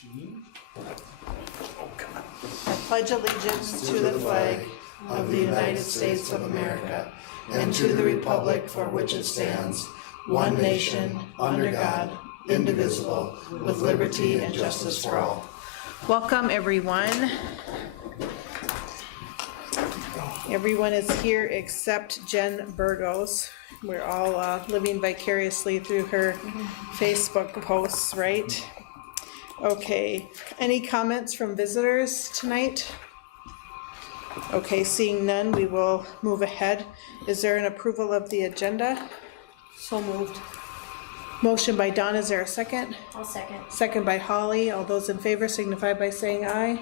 I pledge allegiance to the flag of the United States of America and to the republic for which it stands, one nation, under God, indivisible, with liberty and justice for all. Welcome, everyone. Everyone is here except Jen Burgos. We're all living vicariously through her Facebook posts, right? Okay, any comments from visitors tonight? Okay, seeing none, we will move ahead. Is there an approval of the agenda? So moved. Motion by Dawn, is there a second? I'll second. Second by Holly. All those in favor signify by saying aye.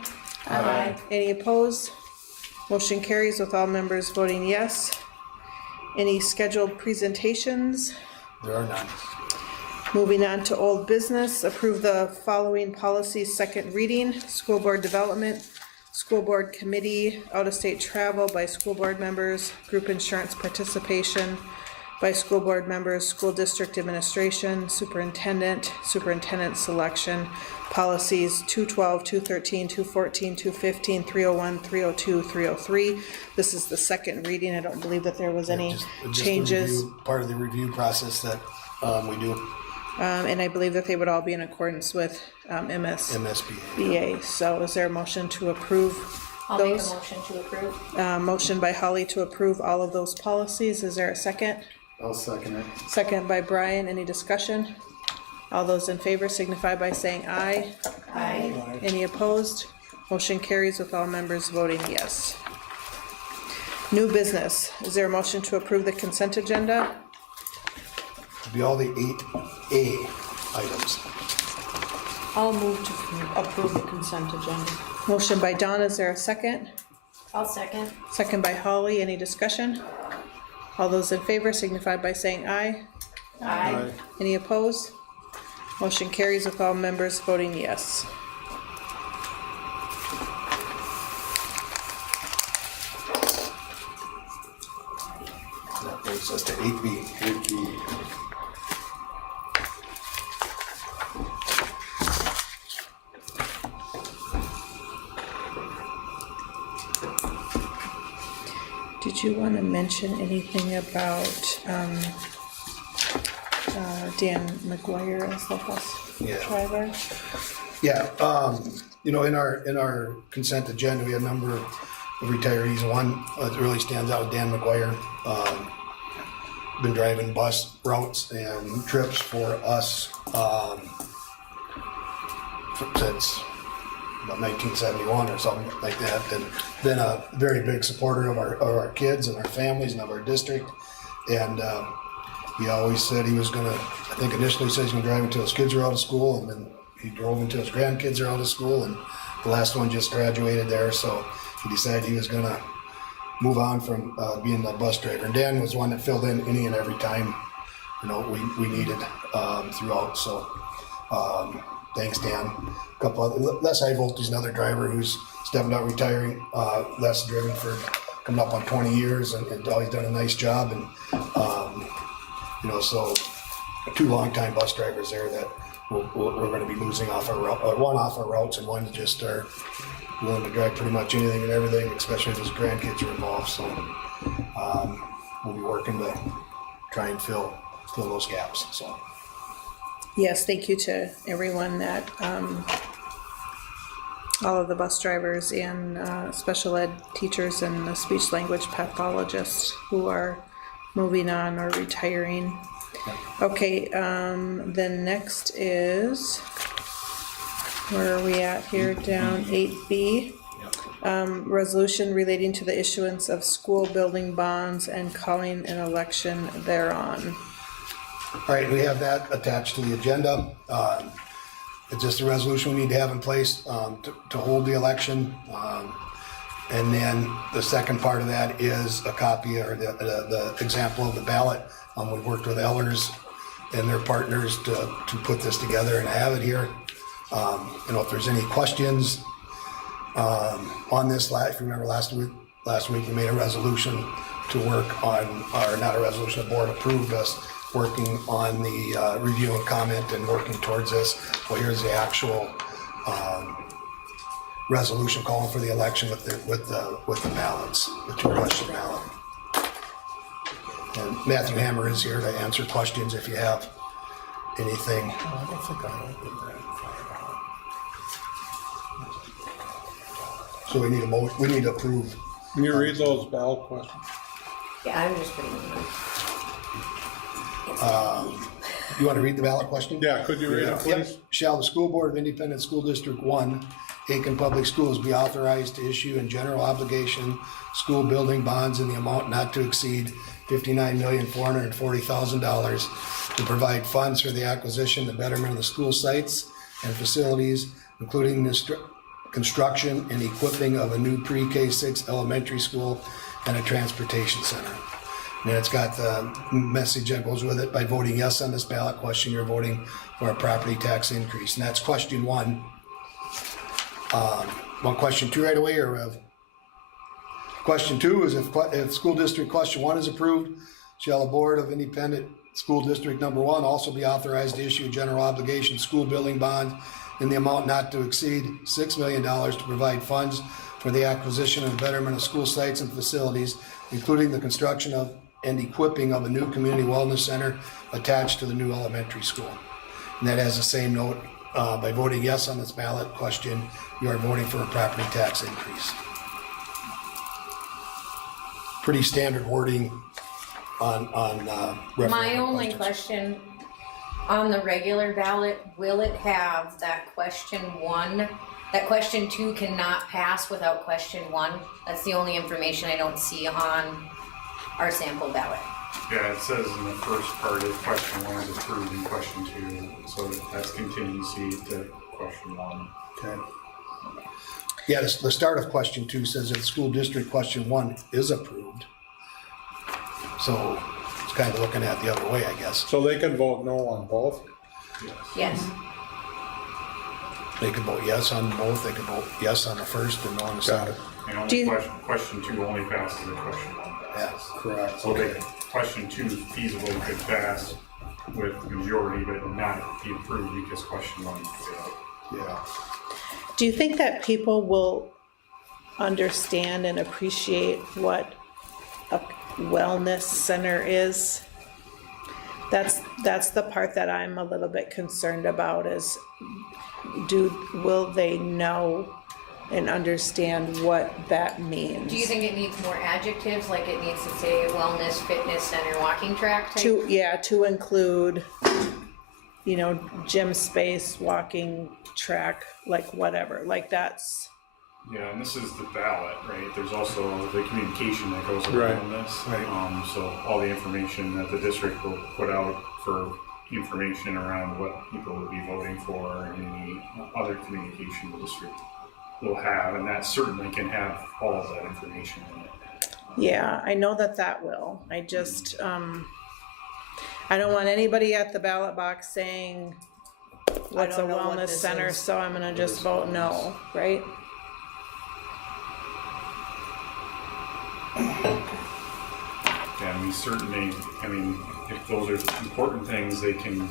Aye. Any opposed? Motion carries with all members voting yes. Any scheduled presentations? There are none. Moving on to old business, approve the following policies second reading: school board development, school board committee, out-of-state travel by school board members, group insurance participation by school board members, school district administration, superintendent, superintendent selection, policies 212, 213, 214, 215, 301, 302, 303. This is the second reading. I don't believe that there was any Just the changes. part of the review process that we do. And I believe that they would all be in accordance with MSBA. MSBA. So is there a motion to approve I'll make a those? motion to approve. Motion by Holly to approve all of those policies. Is there a second? I'll second it. Second by Brian. Any discussion? All those in favor signify by saying aye. Aye. Any opposed? Motion carries with all members voting yes. New business. Is there a motion to approve the consent agenda? It'll be all the 8A items. I'll move to approve the consent agenda. Motion by Dawn. Is there a second? I'll second. Second by Holly. Any discussion? All those in favor signify by saying aye. Aye. Any opposed? Motion carries with all members voting yes. That brings us to 8B. 8B. Did you want to mention anything about Dan McGuire as the bus Yeah. driver? Yeah, in our consent agenda, we have a number of retirees. One that really stands out is Dan McGuire. Been driving bus routes and trips for us since about 1971 or something like that, and been a very big supporter of our kids and our families and of our district. And he always said he was gonna, I think initially he said he's gonna drive until his kids are out of school, and then he drove until his grandkids are out of school, and the last one just graduated there, so he decided he was gonna move on from being a bus driver. And Dan was one that filled in any and every time, we needed throughout, so thanks, Dan. A couple other, Les Highvolt is another driver who's stepping out, retiring. Les driven for coming up on 20 years, and always done a nice job. And so two longtime bus drivers there that we're going to be losing off our route, one off our routes, and one that just are willing to drive pretty much anything and everything, especially if his grandkids are involved. So we'll be working to try and fill those gaps. So. Yes, thank you to everyone that, all of the bus drivers and special ed teachers and the speech language pathologists who are moving on or retiring. Okay, then next is, where are we at here? Down 8B. Resolution relating to the issuance of school building bonds and calling an election thereon. All right, we have that attached to the agenda. It's just a resolution we need to have in place to hold the election. And then the second part of that is a copy or the example of the ballot. We've worked with Ellers and their partners to put this together, and I have it here. If there's any questions on this, if you remember last week we made a resolution to work on, or not a resolution, the board approved us working on the review and comment and working towards this. Well, here's the actual resolution calling for the election with the ballots, the 2-question ballot. And Matthew Hammer is here to answer questions if you have anything. I don't think I opened that. So we need to approve. Can you read those ballot questions? Yeah, I'm just reading them. You want to read the ballot question? Yeah, could you read it, Yep. please? Shall the School Board of Independent School District 1, Aiken Public Schools be authorized to issue in general obligation school building bonds in the amount not to exceed $59,440,000 to provide funds for the acquisition and betterment of the school sites and facilities, including the construction and equipping of a new pre-K 6 elementary school and a transportation center. And it's got the message that goes with it. By voting yes on this ballot question, you're voting for a property tax increase. And that's question 1. Want question 2 right away, or question 2 is if school district question 1 is approved, shall the Board of Independent School District number 1 also be authorized to issue a general obligation school building bond in the amount not to exceed $6 million to provide funds for the acquisition and betterment of school sites and facilities, including the construction of and equipping of a new community wellness center attached to the new elementary school. And that has the same note. By voting yes on this ballot question, you are voting for a property tax increase. Pretty standard wording on referendum My only questions. question, on the regular ballot, will it have that question 1? That question 2 cannot pass without question 1? That's the only information I don't see on our sample ballot. Yeah, it says in the first part if question 1 is approved in question 2, so that's contingency to question 1. Okay. Yeah, the start of question 2 says that school district question 1 is approved. So it's kind of looking at the other way, I guess. So they can vote no on both? Yes. They could vote yes on both. They could vote yes on the first and no on the second. And only Do you- question 2 only passes in question 1. Yeah. Correct. So question 2 feasibly could pass with majority, but not be approved because question 1 failed. Yeah. Do you think that people will understand and appreciate what a wellness center is? That's the part that I'm a little bit concerned about is will they know and understand what that means? Do you think it needs more adjectives, like it needs to say wellness, fitness center, walking track type? To include, gym space, walking track, like whatever, like that's, Yeah, and this is the ballot, right? There's also the communication that goes Right. around this. Right. So all the information that the district will put out for information around what people will be voting for and any other communication the district will have, and that certainly can have all of that information in it. yeah, I know that will. I just, I don't want anybody at the ballot box saying, what's a don't know what wellness this center, is. so I'm gonna just vote no, right? And we certainly, if those are important things, they can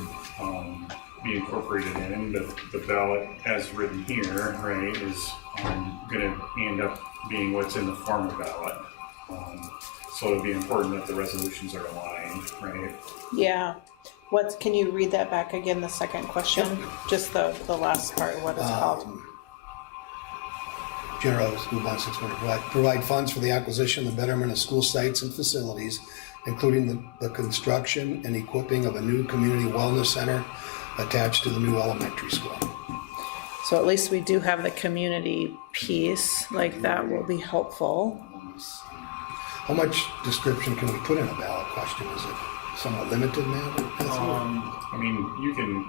be incorporated in, but the ballot as written here, right, is gonna end up being what's in the former ballot. So it'd be important that the resolutions are aligned, right? Yeah. Can you read that back again, the second question? Just the last part, what it's called? General School Bond 600, provide funds for the acquisition and betterment of school sites and facilities, including the construction and equipping of a new community wellness center attached to the new elementary school. So at least we do have the community piece, like that will be helpful. How much description can we put in a ballot question? Is it somewhat limited, Matthew? You can,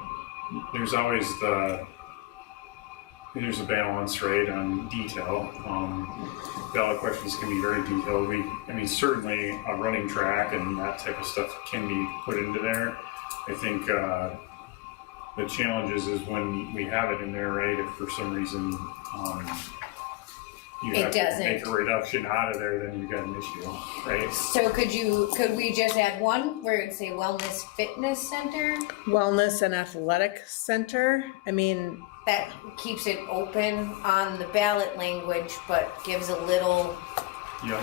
there's always there's a balance, right, on detail. Ballot questions can be very detailed. Certainly a running track and that type of stuff can be put into there. I think the challenge is when we have it in there, right, if for some reason you It have to doesn't. make a reduction out of there, then you've got an issue, right? So could we just add one where it'd say wellness fitness center? Wellness and athletic center, that keeps it open on the ballot language, but gives a little Yeah,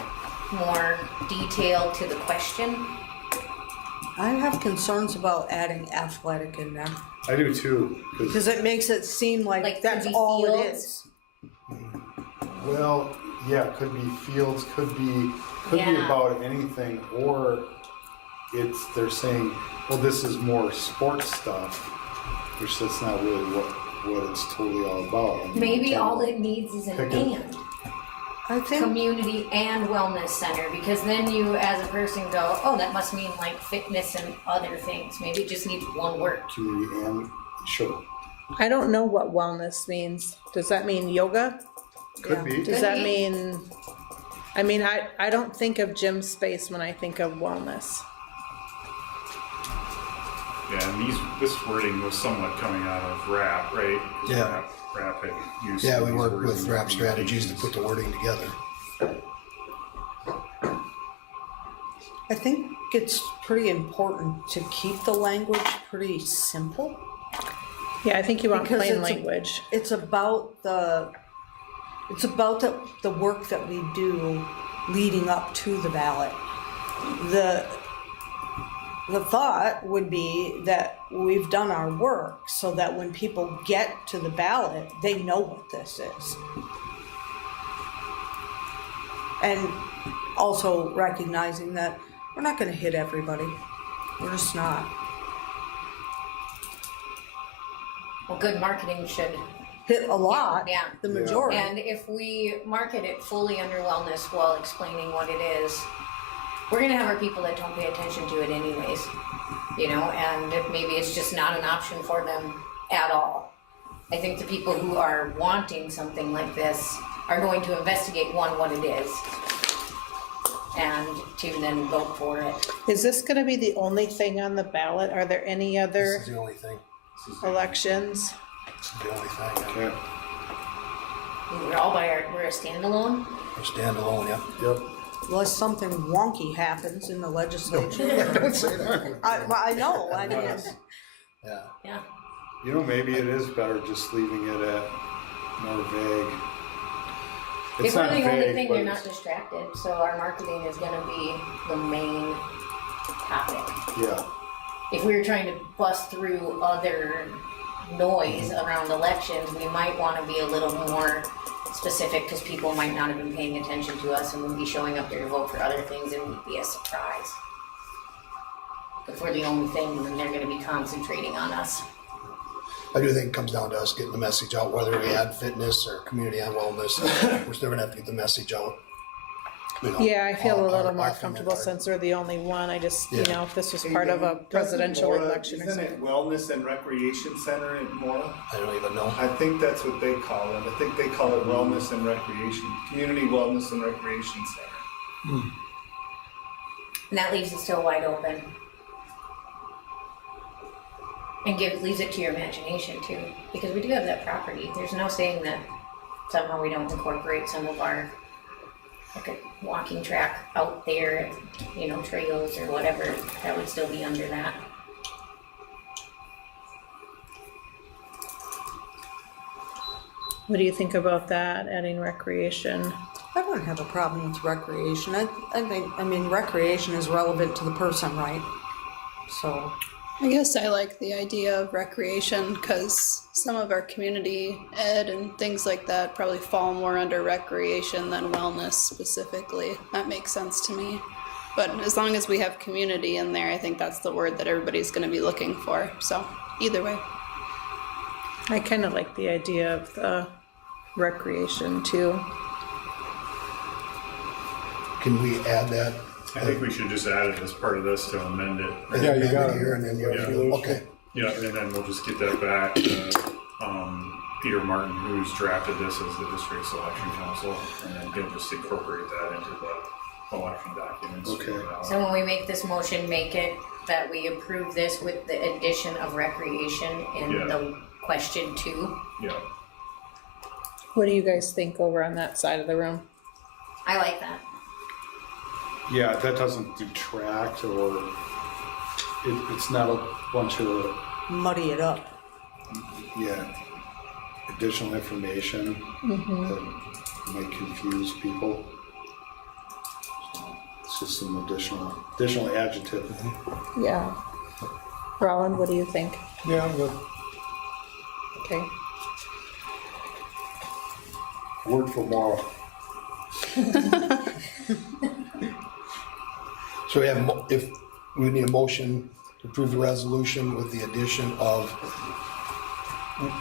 more detail to the question. I have concerns about adding athletic in there, I do too, because, because it makes it seem Like like that's could be all it fields. is. well, yeah, could be fields, could be Yeah. about anything, or they're saying, well, this is more sports stuff, which that's not really what it's totally all about. I mean, Maybe all talking it needs is an Pick it. and. I think, Community and wellness center, because then you as a person go, oh, that must mean like fitness and other things. Maybe it just needs one word. about community and, sure, I don't know what wellness means. Does that mean yoga? could Yeah. be. Does Could that be. mean, I mean, I don't think of gym space when I think of wellness. yeah, and this wording was somewhat coming out of RAP, right? 'Cause Yeah. RAP had used. Yeah, we these work words with in RAP strategies to communications. put the wording together. I think it's pretty important to keep the language pretty simple. Yeah, I think you want Because plain it's a- language. It's about the work that we do leading up to the ballot. The thought would be that we've done our work so that when people get to the ballot, they know what this is. And also recognizing that we're not gonna hit everybody. We're just not. Well, good marketing should, Hit a lot, Yeah. the majority. and if we market it fully under wellness while explaining what it is, we're gonna have our people that don't pay attention to it anyways, you know, and maybe it's just not an option for them at all. I think the people who are wanting something like this are going to investigate, one, what it is, and two, then vote for it. Is this gonna be the only thing on the ballot? Are there any This other is the only thing. elections? This is the only thing. Yeah, We're a standalone. We're standalone, yeah. yep. Unless something wonky happens in the legislature. Don't say that. I know, I mean, Yeah. Yeah. You know, maybe it is better just leaving it at more vague. If It's we're not the only vague, thing, but they're not it's- distracted, so our marketing is gonna be the main topic. Yeah, If we were trying to bust through other noise around elections, we might wanna be a little more specific, because people might not have been paying attention to us and would be showing up there to vote for other things, and we'd be a surprise. If we're the only thing, then they're gonna be concentrating on us. I do think it comes down to us getting the message out, whether we add fitness or community and wellness. We're still gonna have to get the message out. You know, Yeah, I feel a our- little our more comment comfortable card. since they're the only one. I just, you Yeah. know, if this was part of a presidential election or Isn't something. it Wellness and Recreation Center in Mora? I don't even know. I think that's what they call it. I think they call it Wellness and Recreation, Community Wellness and Recreation Center. And that leaves it still wide open. And leaves it to your imagination too, because we do have that property. There's no saying that somehow we don't incorporate some of our, like a walking track out there, you know, trails or whatever, that would still be under that. What do you think about that, adding recreation? I don't have a problem with recreation. I mean, recreation is relevant to the person, right? So, I guess I like the idea of recreation because some of our community ed and things like that probably fall more under recreation than wellness specifically. That makes sense to me. But as long as we have community in there, I think that's the word that everybody's going to be looking for. So either way. I kind of like the idea of the recreation too. Can we add that? I think we should just add it as part of this to amend it. Yeah, you got it. Here and then you Yeah. okay. Yeah, and then we'll just get that back to, Peter Martin, who's drafted this as the district selection council, and then he'll just incorporate that into the election documents. Okay. So when we make this motion, make it that we approve this with the addition of recreation in Yeah. the question 2. Yeah, What do you guys think over on that side of the room? I like that. yeah, that doesn't detract or it's not a bunch of, muddy it up. yeah. additional information that might confuse people. So it's just some additional adjective. Yeah. Roland, what do you think? Yeah, I'm good. Okay. Word for moral. So we have, if we need a motion to approve the resolution with the addition of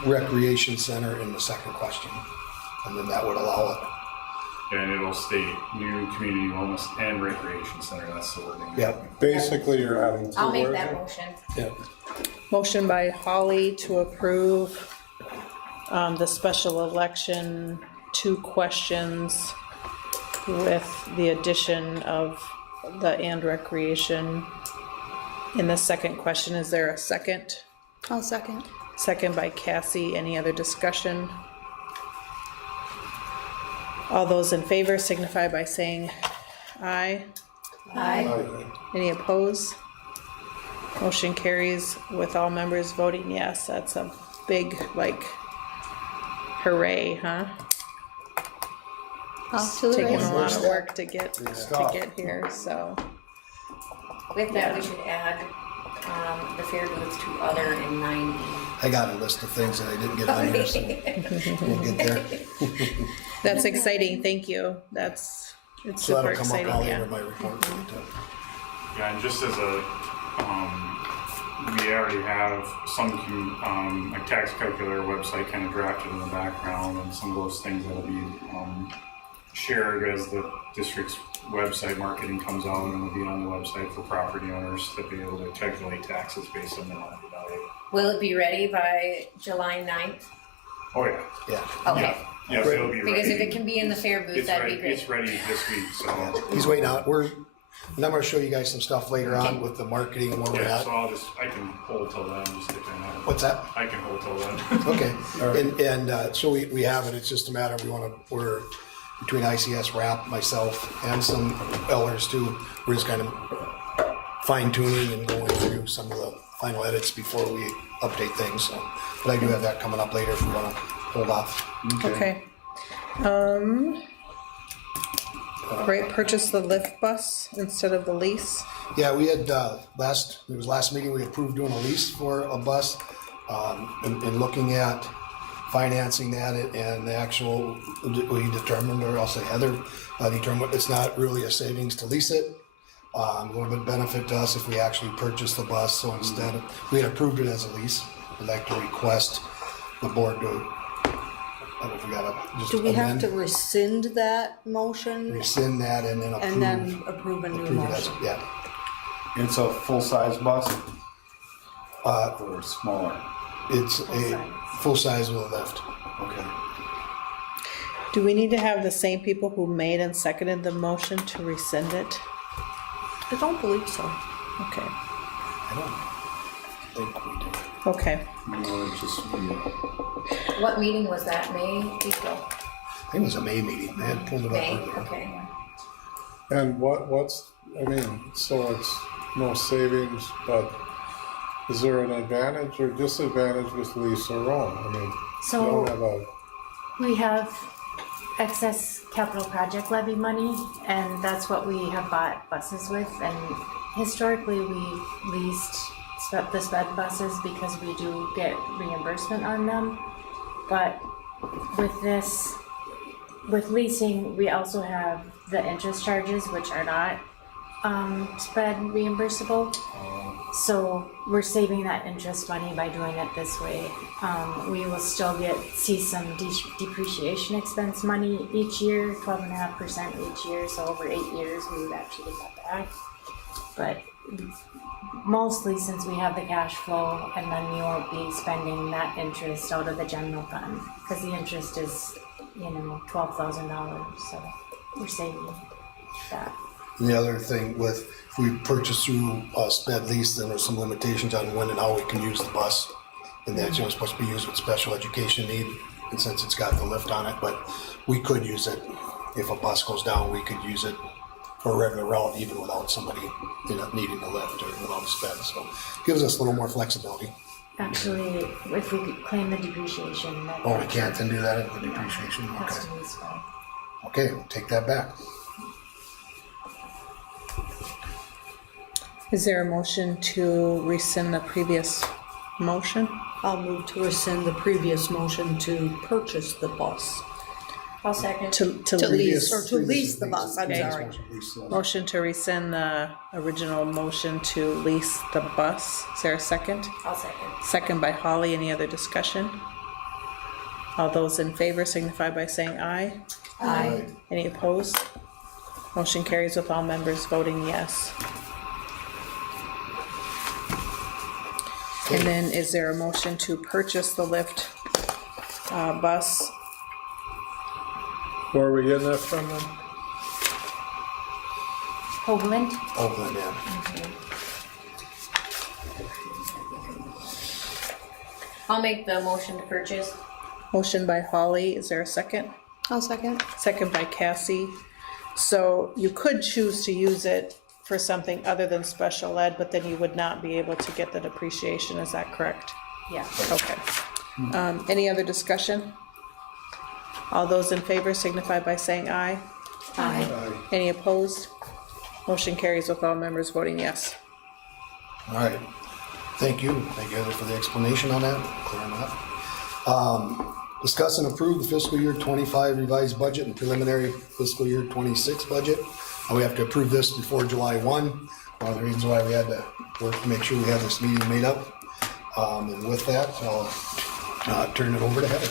recreation center in the second question, and then that would allow it. And it'll state new community wellness and recreation center, that's the wording. Yep. Basically, you're adding 2 I'll make words that in. motion. Yep. Motion by Holly to approve the special election 2 questions with the addition of the and recreation in the second question. Is there a second? I'll second. Second by Cassie. Any other discussion? All those in favor signify by saying aye. Aye. Any opposed? Motion carries with all members voting yes. That's a big, like, hooray, huh? Off to the Taking a races. lot of work to get stuff. here, so. With that, we should add, the fair booths to other in 9E. I got a list of things that I didn't get on here, so we'll get there. That's exciting, thank you. It's So super that'll come up exciting, probably yeah. under my report. for you, too. Yeah, and just as a, we already have some, like tax calculator website kind of drafted in the background, and some of those things that'll be, shared as the district's website marketing comes out, and it'll be on the website for property owners to be able to calculate taxes based on the market value. Will it be ready by July 9th? Oh, yeah. Yeah, Okay, Yes, it'll be ready. because if it can be in the fair booth, It's that'd ready, be great. it's ready this week, so. he's waiting out, and I'm gonna show you guys some stuff later on with the marketing and where we're Yeah, at. so I can hold till then, just to kind of. What's that? I can hold till then. Okay, and so we have it, it's just a matter, we're between ICS, RAP, myself, and some elders too, we're just kind of fine tuning and going through some of the final edits before we update things, so. But I do have that coming up later if we wanna hold off. Okay. Right, purchase the lift bus instead of the lease. Yeah, we had, last meeting, we approved doing a lease for a bus, and looking at financing that and the actual, we determined, or I'll say Heather, determined it's not really a savings to lease it. A little bit benefit to us if we actually purchase the bus, so instead of, we had approved it as a lease, we'd like to request the board to, I don't know if we gotta just Do we have amend, to rescind that motion rescind that and then and then approve a new approve it as, motion? yeah. It's a full-size bus Uh, or smaller? it's a full size with a lift. Okay. Do we need to have the same people who made and seconded the motion to rescind it? I don't believe so. Okay, I don't think we do. okay. No, it's just, What meeting was that, May, April? I think it was a May meeting, they had pulled it up May, earlier. okay. And so it's no savings, but is there an advantage or disadvantage with lease or own? I mean, you So don't have a, we have excess capital project levy money, and that's what we have bought buses with. And historically, we leased the sped buses because we do get reimbursement on them. But with leasing, we also have the interest charges, which are not sped reimbursable. So we're saving that interest money by doing it this way. We will still see some depreciation expense money each year, 12.5% each year. So over 8 years, we would actually get that back. But mostly since we have the cash flow, and then we won't be spending that interest out of the general fund, because the interest is, $12,000. So we're saving that. And the other thing with, if we purchase through sped lease, then there's some limitations on when and how we can use the bus. And that's supposed to be used with special education need, and since it's got the lift on it, but we could use it, if a bus goes down, we could use it for a regular route even without somebody, needing the lift or without sped, so gives us a little more flexibility. Actually, if we could claim the depreciation. that- Oh, we can't then do that at the depreciation, Has okay. to be spent. Okay, we'll take that back. Is there a motion to rescind the previous motion? I'll move to rescind the previous motion to purchase the bus. I'll second. To To lease. Or to lease the bus, I'm sorry. Motion to rescind the original motion to lease the bus. Is there a second? I'll second. Second by Holly. Any other discussion? All those in favor signify by saying aye. Aye. Any opposed? Motion carries with all members voting yes. And then is there a motion to purchase the lift bus? Where are we getting that from then? Hoagland? Oakland, yeah. I'll make the motion to purchase. Motion by Holly. Is there a second? I'll second. Second by Cassie. So you could choose to use it for something other than special ed, but then you would not be able to get the depreciation. Is that correct? Yeah. Okay. Any other discussion? All those in favor signify by saying aye. Aye. Any opposed? Motion carries with all members voting yes. All right. Thank you. Thank you, Heather, for the explanation on that, clearing that. Discuss and approve the fiscal year 25 revised budget and preliminary fiscal year 26 budget. We have to approve this before July 1. One of the reasons why we had to work to make sure we had this meeting made up. And with that, I'll turn it over to Heather.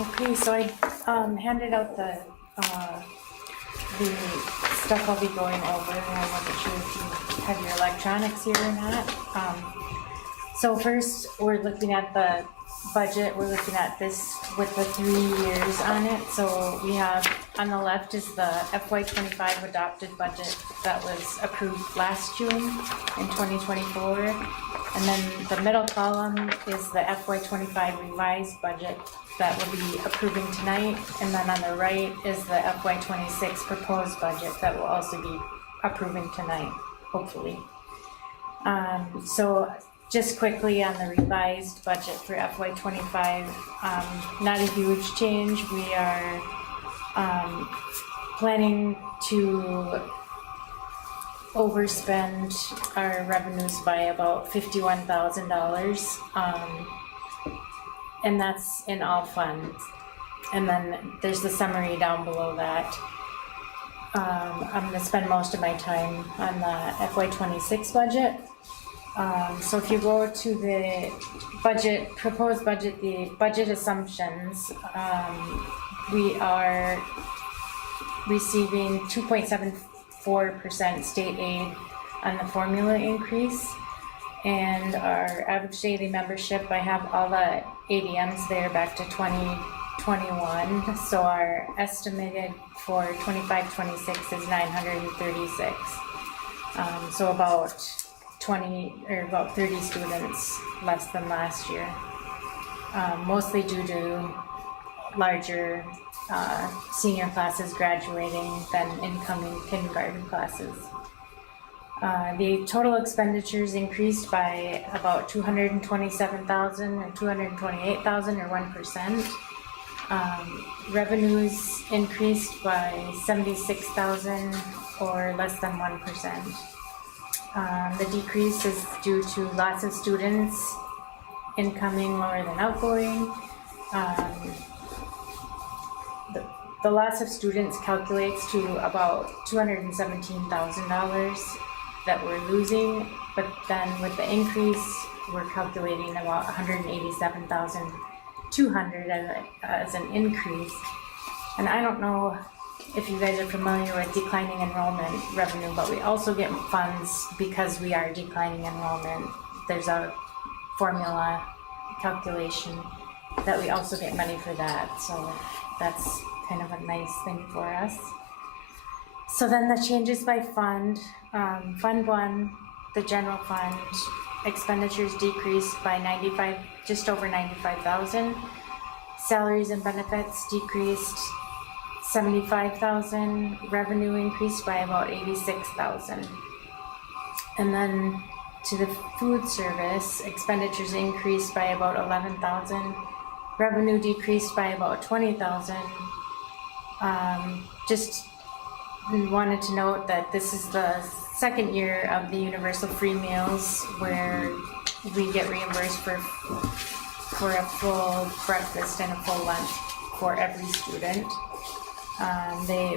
Okay, so I handed out the stuff I'll be going over, and I wasn't sure if you have your electronics here or not. So first, we're looking at the budget. We're looking at this with the 3 years on it. So we have, on the left is the FY25 adopted budget that was approved last June in 2024. And then the middle column is the FY25 revised budget that we'll be approving tonight. And then on the right is the FY26 proposed budget that we'll also be approving tonight, hopefully. So just quickly on the revised budget for FY25, not a huge change. We are planning to overspend our revenues by about $51,000, and that's in all funds. And then there's the summary down below that. I'm gonna spend most of my time on the FY26 budget. So if you go to the budget, proposed budget, the budget assumptions, we are receiving 2.74% state aid on the formula increase. And our average daily membership, I have all the ADMs there back to 2021. So our estimated for 25-26 is 936. So about 30 students less than last year, mostly due to larger senior classes graduating than incoming kindergarten classes. The total expenditures increased by about $227,000 or $228,000 or 1%. Revenues increased by $76,000 or less than 1%. The decrease is due to lots of students incoming lower than outgoing. The loss of students calculates to about $217,000 that we're losing, but then with the increase, we're calculating about $187,200 as an increase. And I don't know if you guys are familiar with declining enrollment revenue, but we also get funds because we are declining enrollment. There's a formula calculation that we also get money for that, so that's kind of a nice thing for us. So then the changes by fund, Fund 1, the general fund, expenditures decreased by just over 95,000. Salaries and benefits decreased 75,000, revenue increased by about 86,000. And then to the food service, expenditures increased by about 11,000. Revenue decreased by about 20,000. Just wanted to note that this is the second year of the universal free meals where we get reimbursed for a full breakfast and a full lunch for every student.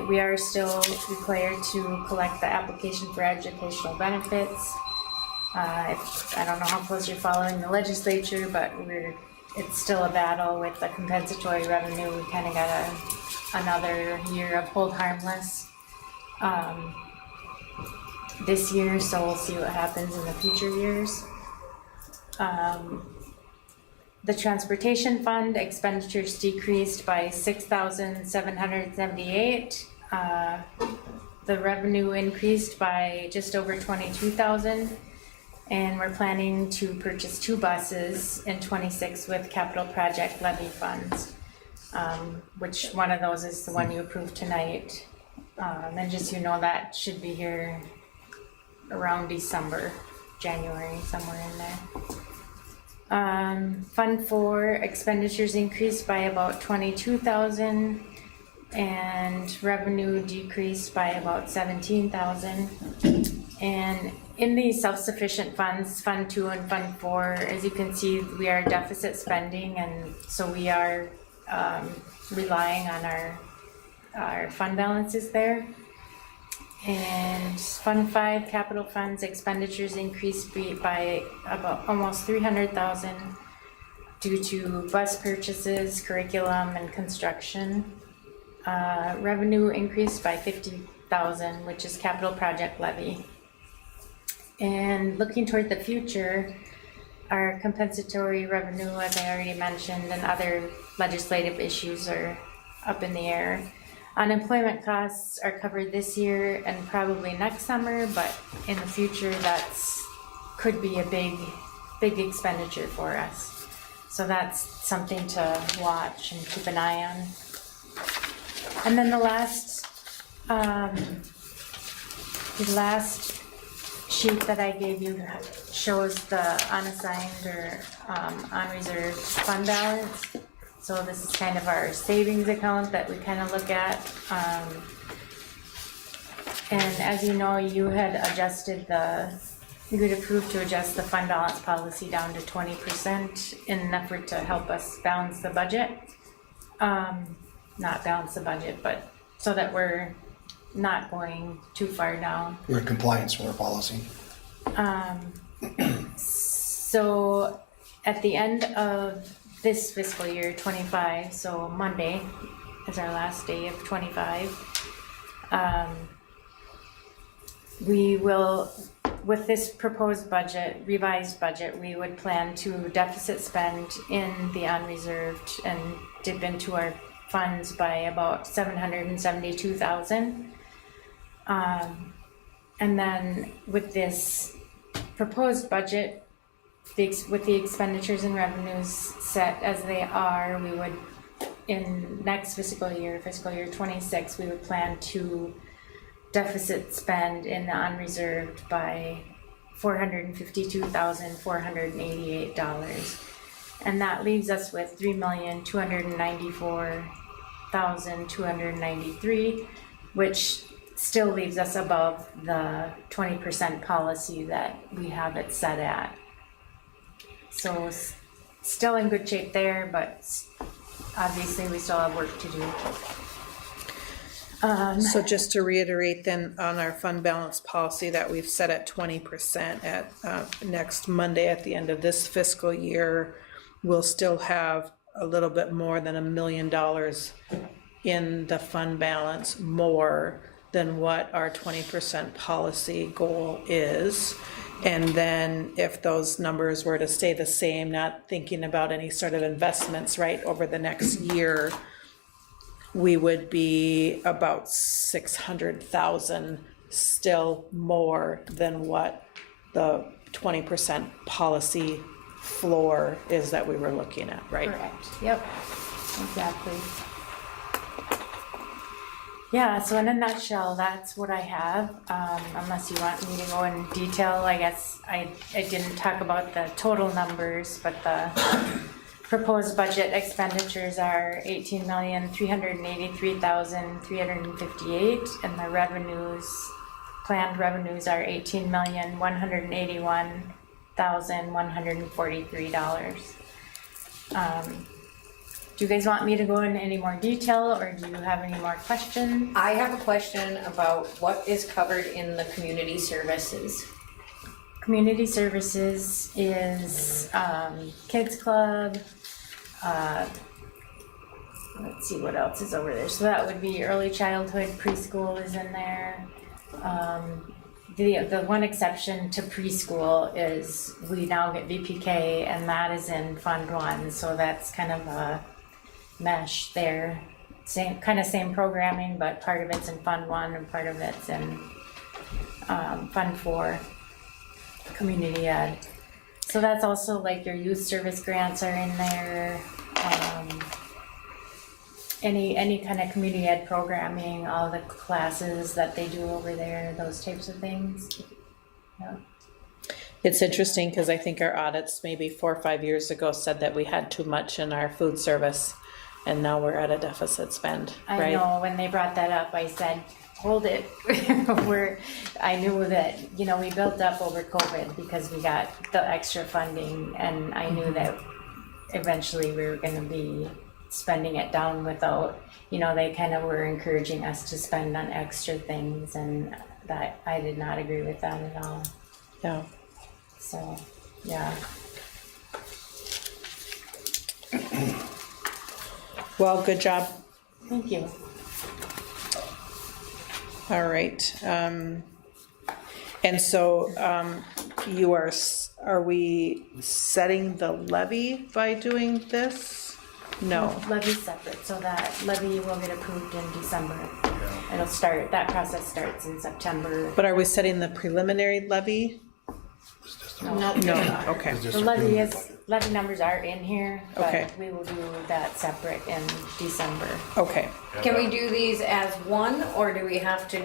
We are still required to collect the application for educational benefits. I don't know how close you're following the legislature, but it's still a battle with the compensatory revenue. We kind of got another year of hold harmless this year, so we'll see what happens in the future years. The transportation fund expenditures decreased by 6,778. The revenue increased by just over 22,000. And we're planning to purchase 2 buses in 26 with capital project levy funds. Which one of those is the one you approved tonight. And just so you know, that should be here around December, January, somewhere in there. Fund 4 expenditures increased by about 22,000 and revenue decreased by about 17,000. And in these self-sufficient funds, Fund 2 and Fund 4, as you can see, we are deficit spending, and so we are relying on our fund balances there. And Fund 5 capital funds expenditures increased by about almost 300,000 due to bus purchases, curriculum, and construction. Revenue increased by 50,000, which is capital project levy. And looking toward the future, our compensatory revenue, as I already mentioned, and other legislative issues are up in the air. Unemployment costs are covered this year and probably next summer, but in the future could be a big expenditure for us. So that's something to watch and keep an eye on. And then the last sheet that I gave you shows the unassigned or unreserved fund balance. So this is kind of our savings account that we kind of look at. And as you know, you had approved to adjust the fund balance policy down to 20% in an effort to help us balance the budget. Not balance the budget, but so that we're not going too far down. We're in compliance with our policy. So at the end of this fiscal year 25, so Monday is our last day of 25, we will, with this proposed budget, revised budget, we would plan to deficit spend in the unreserved and dip into our funds by about 772,000. And then with this proposed budget, with the expenditures and revenues set as they are, we would, in next fiscal year 26, we would plan to deficit spend in the unreserved by $452,488. And that leaves us with $3,294,293, which still leaves us above the 20% policy that we have it set at. So still in good shape there, but obviously we still have work to do. So just to reiterate then, on our fund balance policy that we've set at 20% at next Monday at the end of this fiscal year, we'll still have a little bit more than $1 million in the fund balance more than what our 20% policy goal is. And then if those numbers were to stay the same, not thinking about any sort of investments, right, over the next year, we would be about 600,000 still more than what the 20% policy floor is that we were looking at, right? Correct. Yep. Exactly. Yeah, so in a nutshell, that's what I have. Unless you want me to go in detail, I guess I didn't talk about the total numbers, but the proposed budget expenditures are 18,383,358, and the revenues, planned revenues are $18,181,143. Do you guys want me to go into any more detail, or do you have any more questions? I have a question about what is covered in the community services. Community services is kids club. Let's see what else is over there. So that would be early childhood, preschool is in there. The one exception to preschool is we now get VPK, and that is in Fund 1. So that's kind of a mesh there. Same programming, but part of it's in Fund 1 and part of it's in Fund 4, community ed. So that's also like your youth service grants are in there. Any kind of community ed programming, all the classes that they do over there, those types of things. Yeah. It's interesting because I think our audits maybe 4 or 5 years ago said that we had too much in our food service, and now we're at a deficit spend, I right? know when they brought that up, I said, hold it. I knew that, we built up over COVID because we got the extra funding, and I knew that eventually we were gonna be spending it down without, they kind of were encouraging us to spend on extra things, and that I did not agree with that at all. Yeah. So, yeah. Well, good job. Thank you. All right. And so are we setting the levy by doing this? No. Levy's separate, so that levy will get approved in December. That process starts in September. But are we setting the preliminary levy? No, Okay. the levy numbers are in here, Okay. but we will do that separate in December. Okay. Can we do these as one, or do we have to,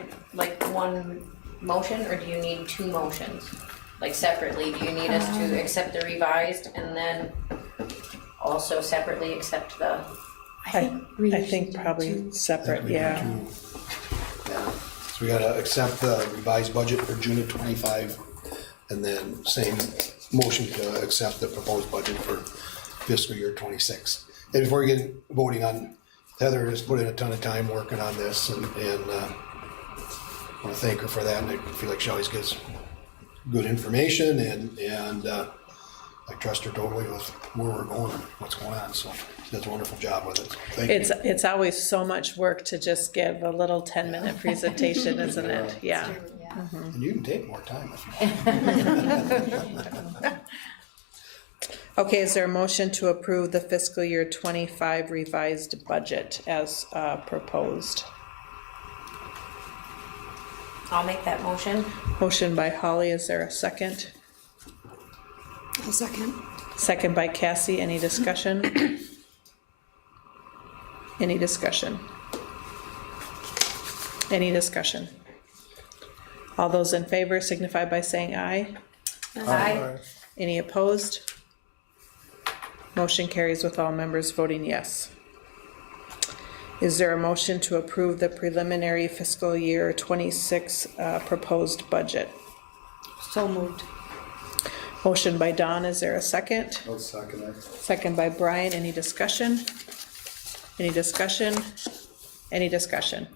one motion, or do you need 2 motions? Separately, do you need us to accept the revised and then also separately accept the? I think probably separate, yeah. Yeah, so we gotta accept the revised budget for June of 25, and then same motion to accept the proposed budget for fiscal year 26. And before we get voting on, Heather has put in a ton of time working on this, and I wanna thank her for that, and I feel like she always gives good information, and I trust her totally with where we're going and what's going on, so she does a wonderful job with it. Thank you. It's always so much work to just give a little 10-minute presentation, isn't it? Yeah. And you can take more time if you want. Okay, is there a motion to approve the fiscal year 25 revised budget as proposed? I'll make that motion. Motion by Holly, is there a second? A second. Second by Cassie, any discussion? Any discussion? Any discussion? All those in favor signify by saying aye. Aye. Any opposed? Motion carries with all members voting yes. Is there a motion to approve the preliminary fiscal year 26 proposed budget? So moved. Motion by Don, is there a second? I'll second it. Second by Brian, any discussion? Any discussion? Any discussion?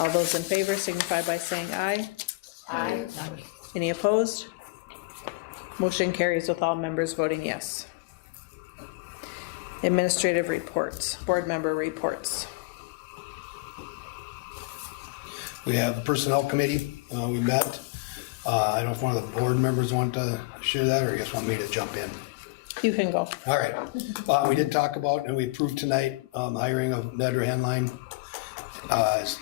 All those in favor signify by saying aye. Aye. Any opposed? Motion carries with all members voting yes. Administrative reports, board member reports. We have the personnel committee, we met. I don't know if one of the board members want to share that, or you guys want me to jump in? You can go. All right, we did talk about, and we approved tonight, hiring of Nedra Henline as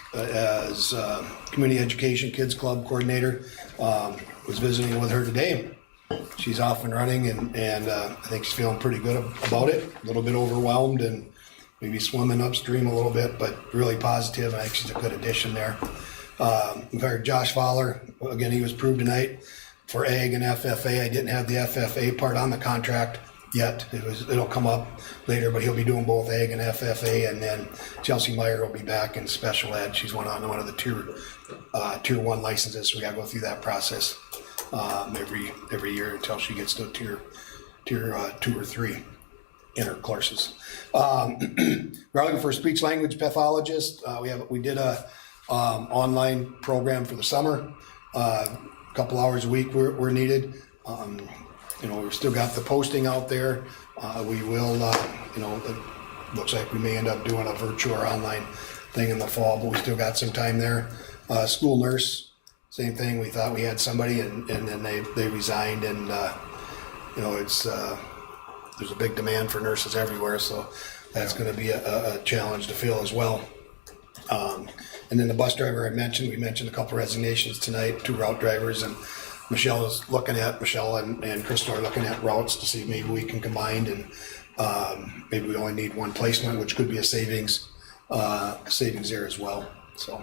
community education kids club coordinator. Was visiting with her today. She's off and running, and I think she's feeling pretty good about it. A little bit overwhelmed, and maybe swimming upstream a little bit, but really positive. I think she's a good addition there. We've hired Josh Fowler. Again, he was approved tonight for ag and FFA. I didn't have the FFA part on the contract yet. It'll come up later, but he'll be doing both ag and FFA. And then Chelsea Meyer will be back in special ed. She's one of the tier 1 licenses. So we gotta go through that process every year until she gets to tier 2 or 3 in her courses. We're looking for a speech language pathologist. We did a online program for the summer. A couple hours a week were needed. We've still got the posting out there. We will, it looks like we may end up doing a virtual or online thing in the fall, but we still got some time there. School nurse, same thing. We thought we had somebody and then they resigned, and there's a big demand for nurses everywhere, so that's going to be a challenge to fill as well. And then the bus driver we mentioned a couple resignations tonight, 2 route drivers, and Michelle and Crystal are looking at routes to see if maybe we can combine, and maybe we only need 1 placement, which could be a savings there as well. So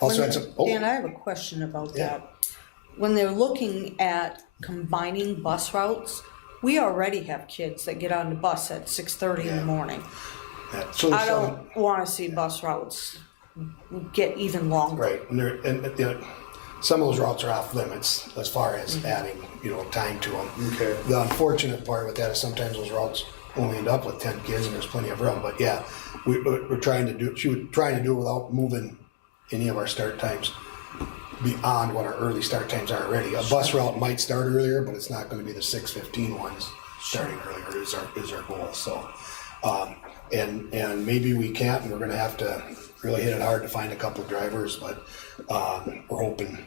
also had some. Dan, I have a question about that. When they're looking at combining bus routes, we already have kids that get on the bus at 6:30 in the morning. So I don't want to see bus routes get even longer. Right, and some of those routes are off limits as far as adding, time to them. Okay. The unfortunate part with that is sometimes those routes only end up with 10 kids and there's plenty of room. But yeah, we're trying to do it without moving any of our start times beyond what our early start times are already. A bus route might start earlier, but it's not going to be the 6:15 ones starting earlier is our goal. So, and maybe we can't, and we're going to have to really hit it hard to find a couple of drivers, but we're hoping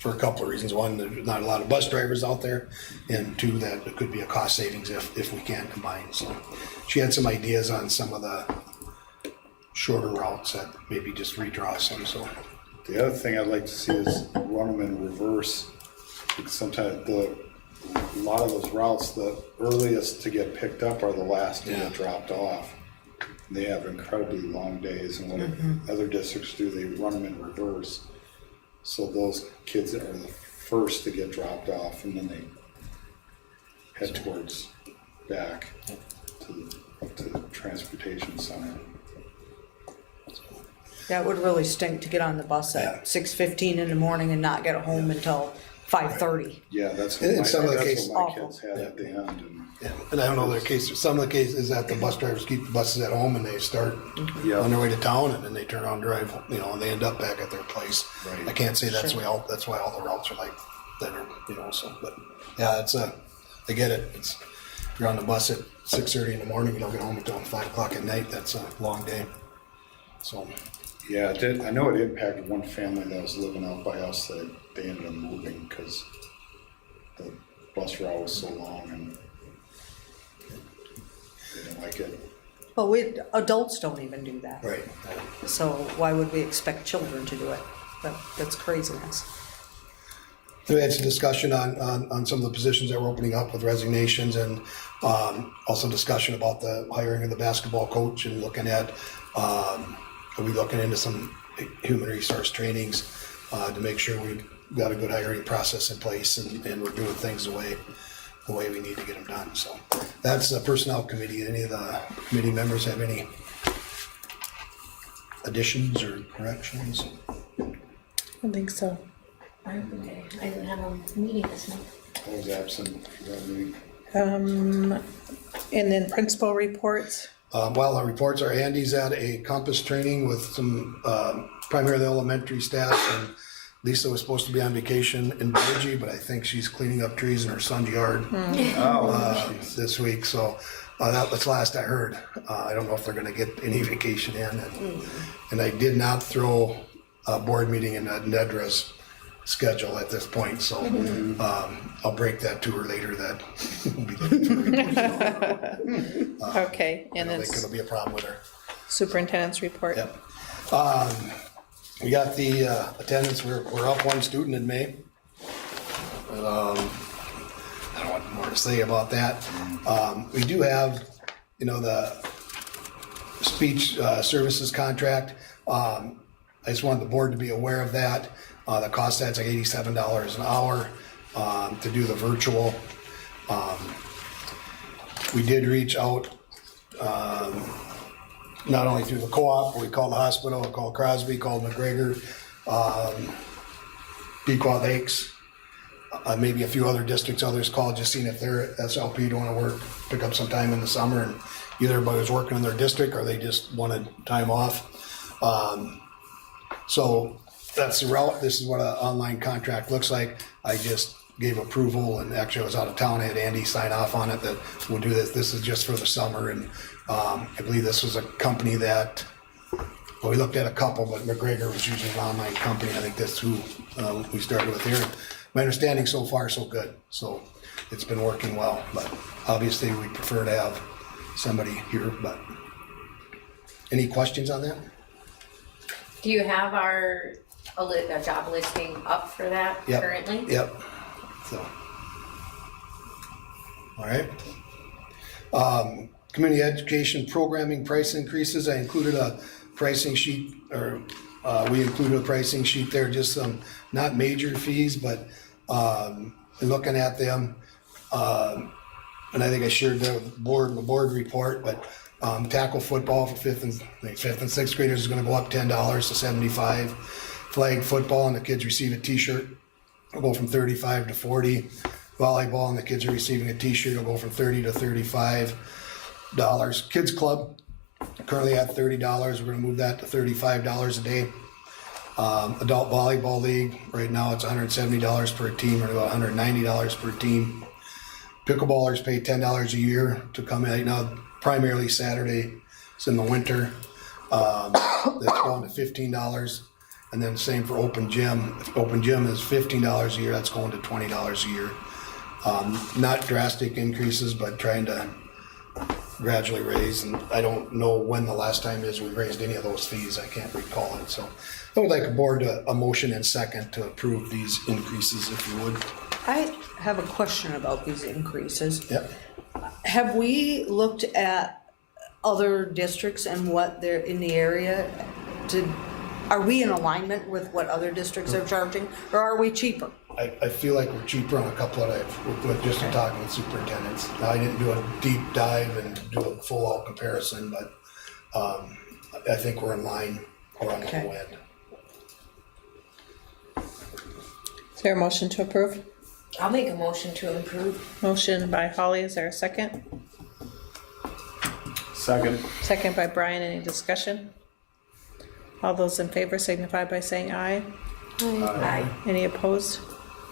for a couple of reasons. One, there's not a lot of bus drivers out there, and 2, that it could be a cost savings if we can combine. So she had some ideas on some of the shorter routes that maybe just redraw some. So The other thing I'd like to see is run them in reverse. Because sometimes a lot of those routes, the earliest to get picked up are the last to get dropped off. They have incredibly long days, and what other districts do, they run them in reverse. So those kids are the first to get dropped off, and then they head towards back to the transportation center. That would really stink to get on the bus at 6:15 in the morning and not get home until 5:30. Yeah, that's In what some of the my cases- kids had at the end. and I don't know their case. Some of the cases is that the bus drivers keep the buses at home and they start Yeah. on their way to town, and then they turn around and drive, and they end up back at their place. Right. I can't say that's why all the routes are like that are, so, but yeah, I get it. If you're on the bus at 6:30 in the morning, you don't get home until 5 o'clock at night. That's a long day. So. Yeah, it did. I know it impacted one family that was living out by us that they ended up moving because the bus route was so long and they didn't like it. But adults don't even do that. Right. So why would we expect children to do it? That's craziness. We had some discussion on some of the positions that were opening up with resignations, and also discussion about the hiring of the basketball coach and looking at, are we looking into some human resource trainings to make sure we've got a good hiring process in place and we're doing things the way we need to get them done. So that's the personnel committee. Any of the committee members have any additions or corrections? I don't think so. I didn't have a meeting this month. I was absent for that meeting. And then principal reports. While our reports are, Andy's at a Compass training with some primarily elementary staff, and Lisa was supposed to be on vacation in Bemidji, but I think she's cleaning up trees in her son's yard this week. So that's the last I heard. I don't know if they're going to get any vacation in, and I did not throw a board meeting in Nedra's schedule at this point, so I'll break that to her later. That will be Okay, and I then think it'll be a problem with her. superintendent's report. Yep. We got the attendance. We're up 1 student in May. I don't know what more to say about that. We do have, the speech services contract. I just wanted the board to be aware of that. The cost that's like $87 an hour to do the virtual. We did reach out, not only through the co-op, we called the hospital, called Crosby, called McGregor, Pequot Lakes, maybe a few other districts others called, just seeing if their SLP don't want to work, pick up some time in the summer, and either everybody was working in their district or they just wanted time off. So that's this is what an online contract looks like. I just gave approval, and actually I was out of town. I had Andy sign off on it that we'll do this. This is just for the summer, and I believe this was a company that, well, we looked at a couple, but McGregor was using an online company. I think that's who we started with here. My understanding so far, so good. So it's been working well, but obviously we prefer to have somebody here. But any questions on that? Do you have a job listing up for that Yep. currently? Yep. So, all right. Community education programming price increases. I included a pricing sheet, or we included a pricing sheet there, just some not major fees, but looking at them. And I think I shared that with the board report, but tackle football for fifth and sixth graders is going to go up $10 to $75. Flag football and the kids receive a t-shirt. It'll go from $35 to $40. Volleyball and the kids are receiving a t-shirt. It'll go from $30 to $35. Kids club currently at $30. We're going to move that to $35 a day. Adult volleyball league right now it's $170 per team, or about $190 per team. Pickleballers pay $10 a year to come in. Right now, primarily Saturday. It's in the winter. That's going to $15. And then same for open gym. If open gym is $15 a year, that's going to $20 a year. Not drastic increases, but trying to gradually raise. And I don't know when the last time is we raised any of those fees. I can't recall it. So I would like a board, a motion and second to approve these increases, if you would. I have a question about these increases. Yep. Have we looked at other districts and what they're in the area? Are we in alignment with what other districts are charging, or are we cheaper? I feel like we're cheaper on a couple of items, with just in talking with superintendents. Now, I didn't do a deep dive and do a full out comparison, but I think we're in line or on the low end. Is there a motion to approve? I'll make a motion to approve. Motion by Holly, is there a second? Second. Second by Brian, any discussion? All those in favor signify by saying aye. Aye. Any opposed?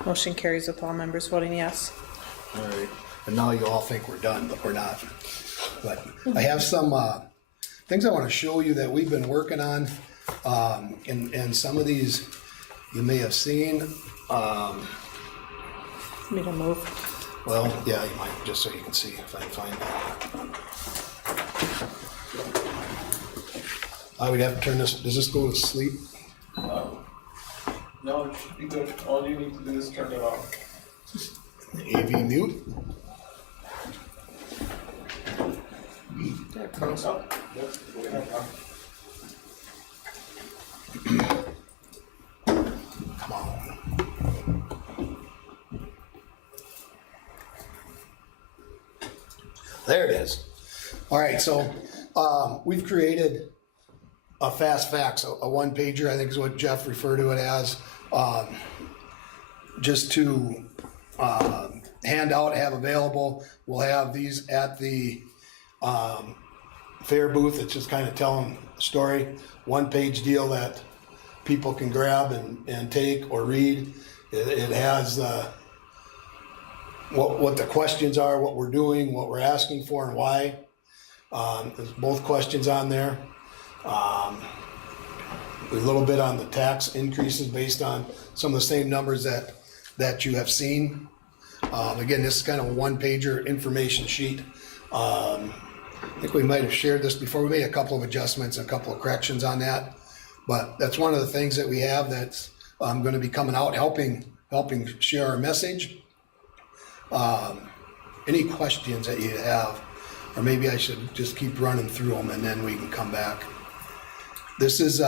Motion carries with all members voting yes. All right, and now you all think we're done, but we're not. But I have some things I want to show you that we've been working on, and some of these you may have seen. Me to move. Well, yeah, you might, just so you can see if I can find it. I would have to turn this. Does this go to sleep? No, it should be good. All you need to do is turn it off. AV mute. Oh, that's the way I know. Come on. There it is. All right, so we've created a fast facts, a one pager, I think is what Jeff referred to it as, just to hand out, have available. We'll have these at the fair booth. It's just kind of telling a story, one page deal that people can grab and take or read. It has what the questions are, what we're doing, what we're asking for, and why. There's both questions on there. A little bit on the tax increases based on some of the same numbers that you have seen. Again, this is kind of a one-pager information sheet. I think we might have shared this before. We made a couple of adjustments and a couple of corrections on that. But that's one of the things that we have that's going to be coming out, helping share our message. Any questions that you have or maybe I should just keep running through them and then we can come back. This is,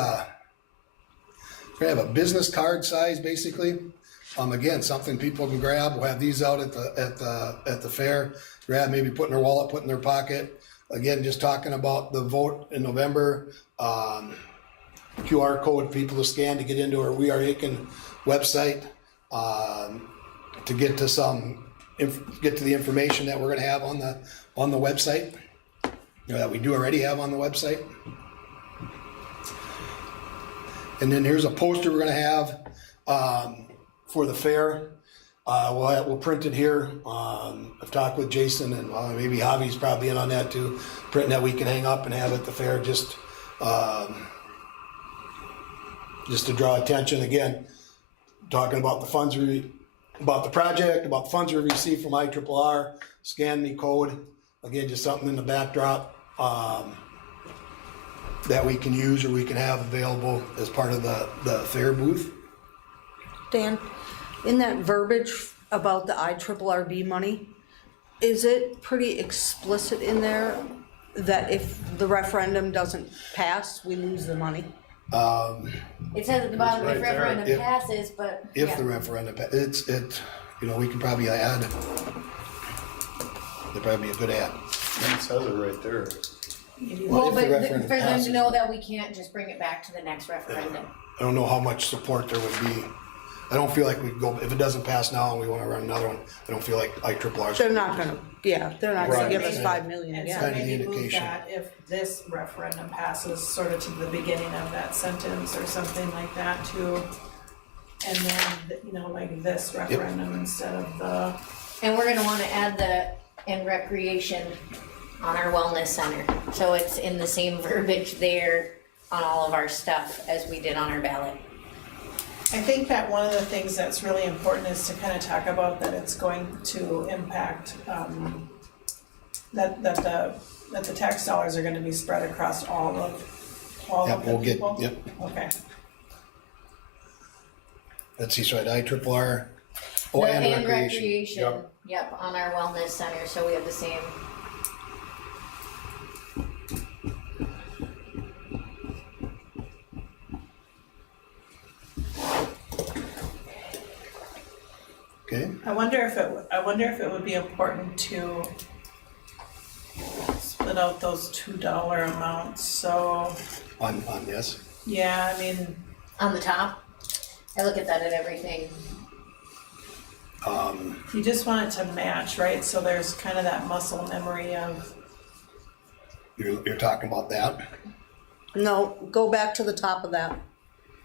we have a business card size, basically. Again, something people can grab. We'll have these out at the fair. Grab, maybe put in their wallet, put in their pocket. Again, just talking about the vote in November. QR code people to scan to get into our We Are Aiken website, to get to the information that we're gonna have on the website, that we do already have on the website. And then here's a poster we're gonna have for the fair. We'll print it here. I've talked with Jason, and maybe Javi's probably in on that too. Printing that we can hang up and have at the fair, just to draw attention. Again, talking about the funds about the project, about the funds we received from IRRR, scan me code. Again, just something in the backdrop that we can use or we can have available as part of the fair booth. Dan, in that verbiage about the IRRB money, is it pretty explicit in there that if the referendum doesn't pass, we lose the money? It says at the bottom, if right there. referendum passes, but. If yeah. the referendum, we can probably add, there'd probably be a good add. It says it right there. Well, if the but referendum for them passes. to know that we can't just bring it back to the next referendum. I don't know how much support there would be. I don't feel like we go, if it doesn't pass now and we wanna run another one, I don't feel like IRR's. They're not gonna Right. give us 5 million And so Kind again. of the maybe move indication. that if this referendum passes, sort of to the beginning of that sentence or something like that too. And then, like this referendum instead of the, And we're gonna wanna add the, and recreation on our wellness center. So it's in the same verbiage there on all of our stuff as we did on our ballot. I think that one of the things that's really important is to kind of talk about that it's going to impact, that the tax dollars are gonna be spread across all of Yep, the we'll get, people. yep, Okay. let's see, so I had IRRR, and recreation. Yep, on our wellness center, so we have the same. Okay, I wonder if it would be important to split out those $2 amounts, so, on this, yeah, I mean, On the top, I look at that at everything. you just want it to match, right? So there's kind of that muscle memory of, you're talking about that, No, go back to the top of that.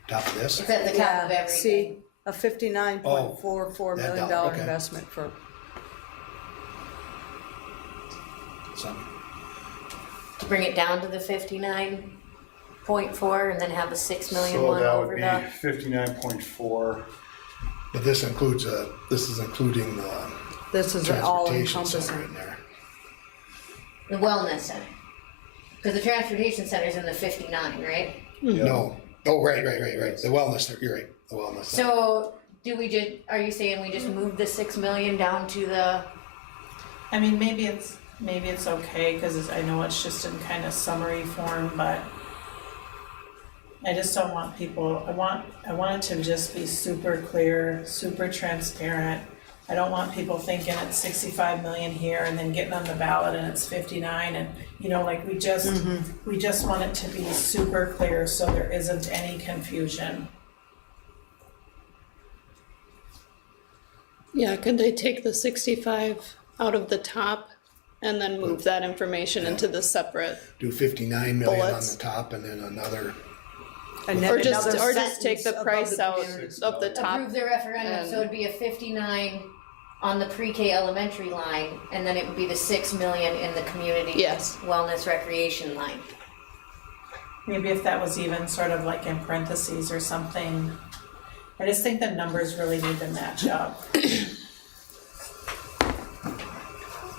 top of this? It's at the top of Yeah, everything. see, a $59.44 that million dollar, okay. investment for, Something. To bring it down to the 59.4 and then have the 6 million So one that over would be the. 59.4. But this includes, this is including the this is an all transportation center encompassing. in there. The wellness center. Cause the transportation center's in the 59, right? No, oh, right, the wellness, you're right, the wellness. So are you saying we just move the 6 million down to the, I mean, maybe it's okay, cause I know it's just in kind of summary form, but I just don't want people, I want it to just be super clear, super transparent. I don't want people thinking it's 65 million here and then getting on the ballot and it's 59 and, like we just want it to be super clear so there isn't any confusion. Yeah, could they take the 65 out of the top and then move that information into the separate? Do 59 million on Bullets. the top and then another, And then Or just another take the sentence price above out the community. of the top? approve the referendum, so it'd be a 59 on the pre-K elementary line, and then it would be the 6 million in the community Yes. wellness recreation line. Maybe if that was even sort of like in parentheses or something. I just think the numbers really need to match up.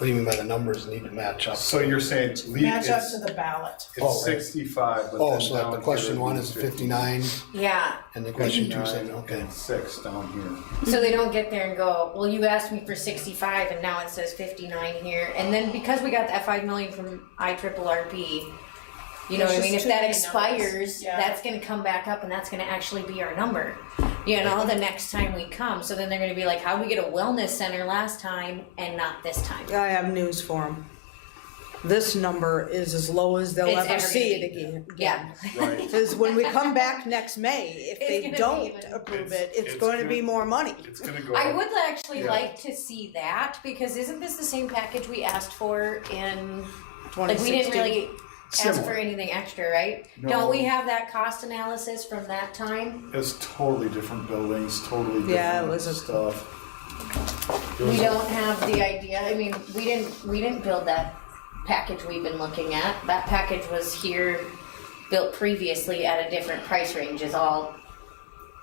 What do you mean by the numbers need to match up? So you're saying Match up to the ballot. Oh, it's right. 65, but Oh, then so that down the here question it one is is 59, Yeah, and the question two is, 59 okay. and 6 down here. so they don't get there and go, well, you asked me for 65 and now it says 59 here. And then because we got that 5 million from IRRB, you know There's what I mean? just If too that many expires, numbers. Yeah. that's gonna come back up and that's gonna actually be our number, you know, the next time we come. So then they're gonna be like, how'd we get a wellness center last time and not this time? I have news for them. This number is as low as they'll It's ever ever see gonna it again. Yeah. Right. Because when we come back next May, if It's they gonna be don't even- approve it, it's it's going to good. be more money. It's gonna go. I would actually Yeah. like to see that, because isn't this the same package we asked for in, like, we didn't 2016. really ask Similar. for anything extra, right? No. Don't we have that cost analysis from that time? It's totally different buildings, totally different Yeah, it was a- stuff. It We was a- don't have the idea, I mean, we didn't build that package we've been looking at. That package was here, built previously at a different price range is all.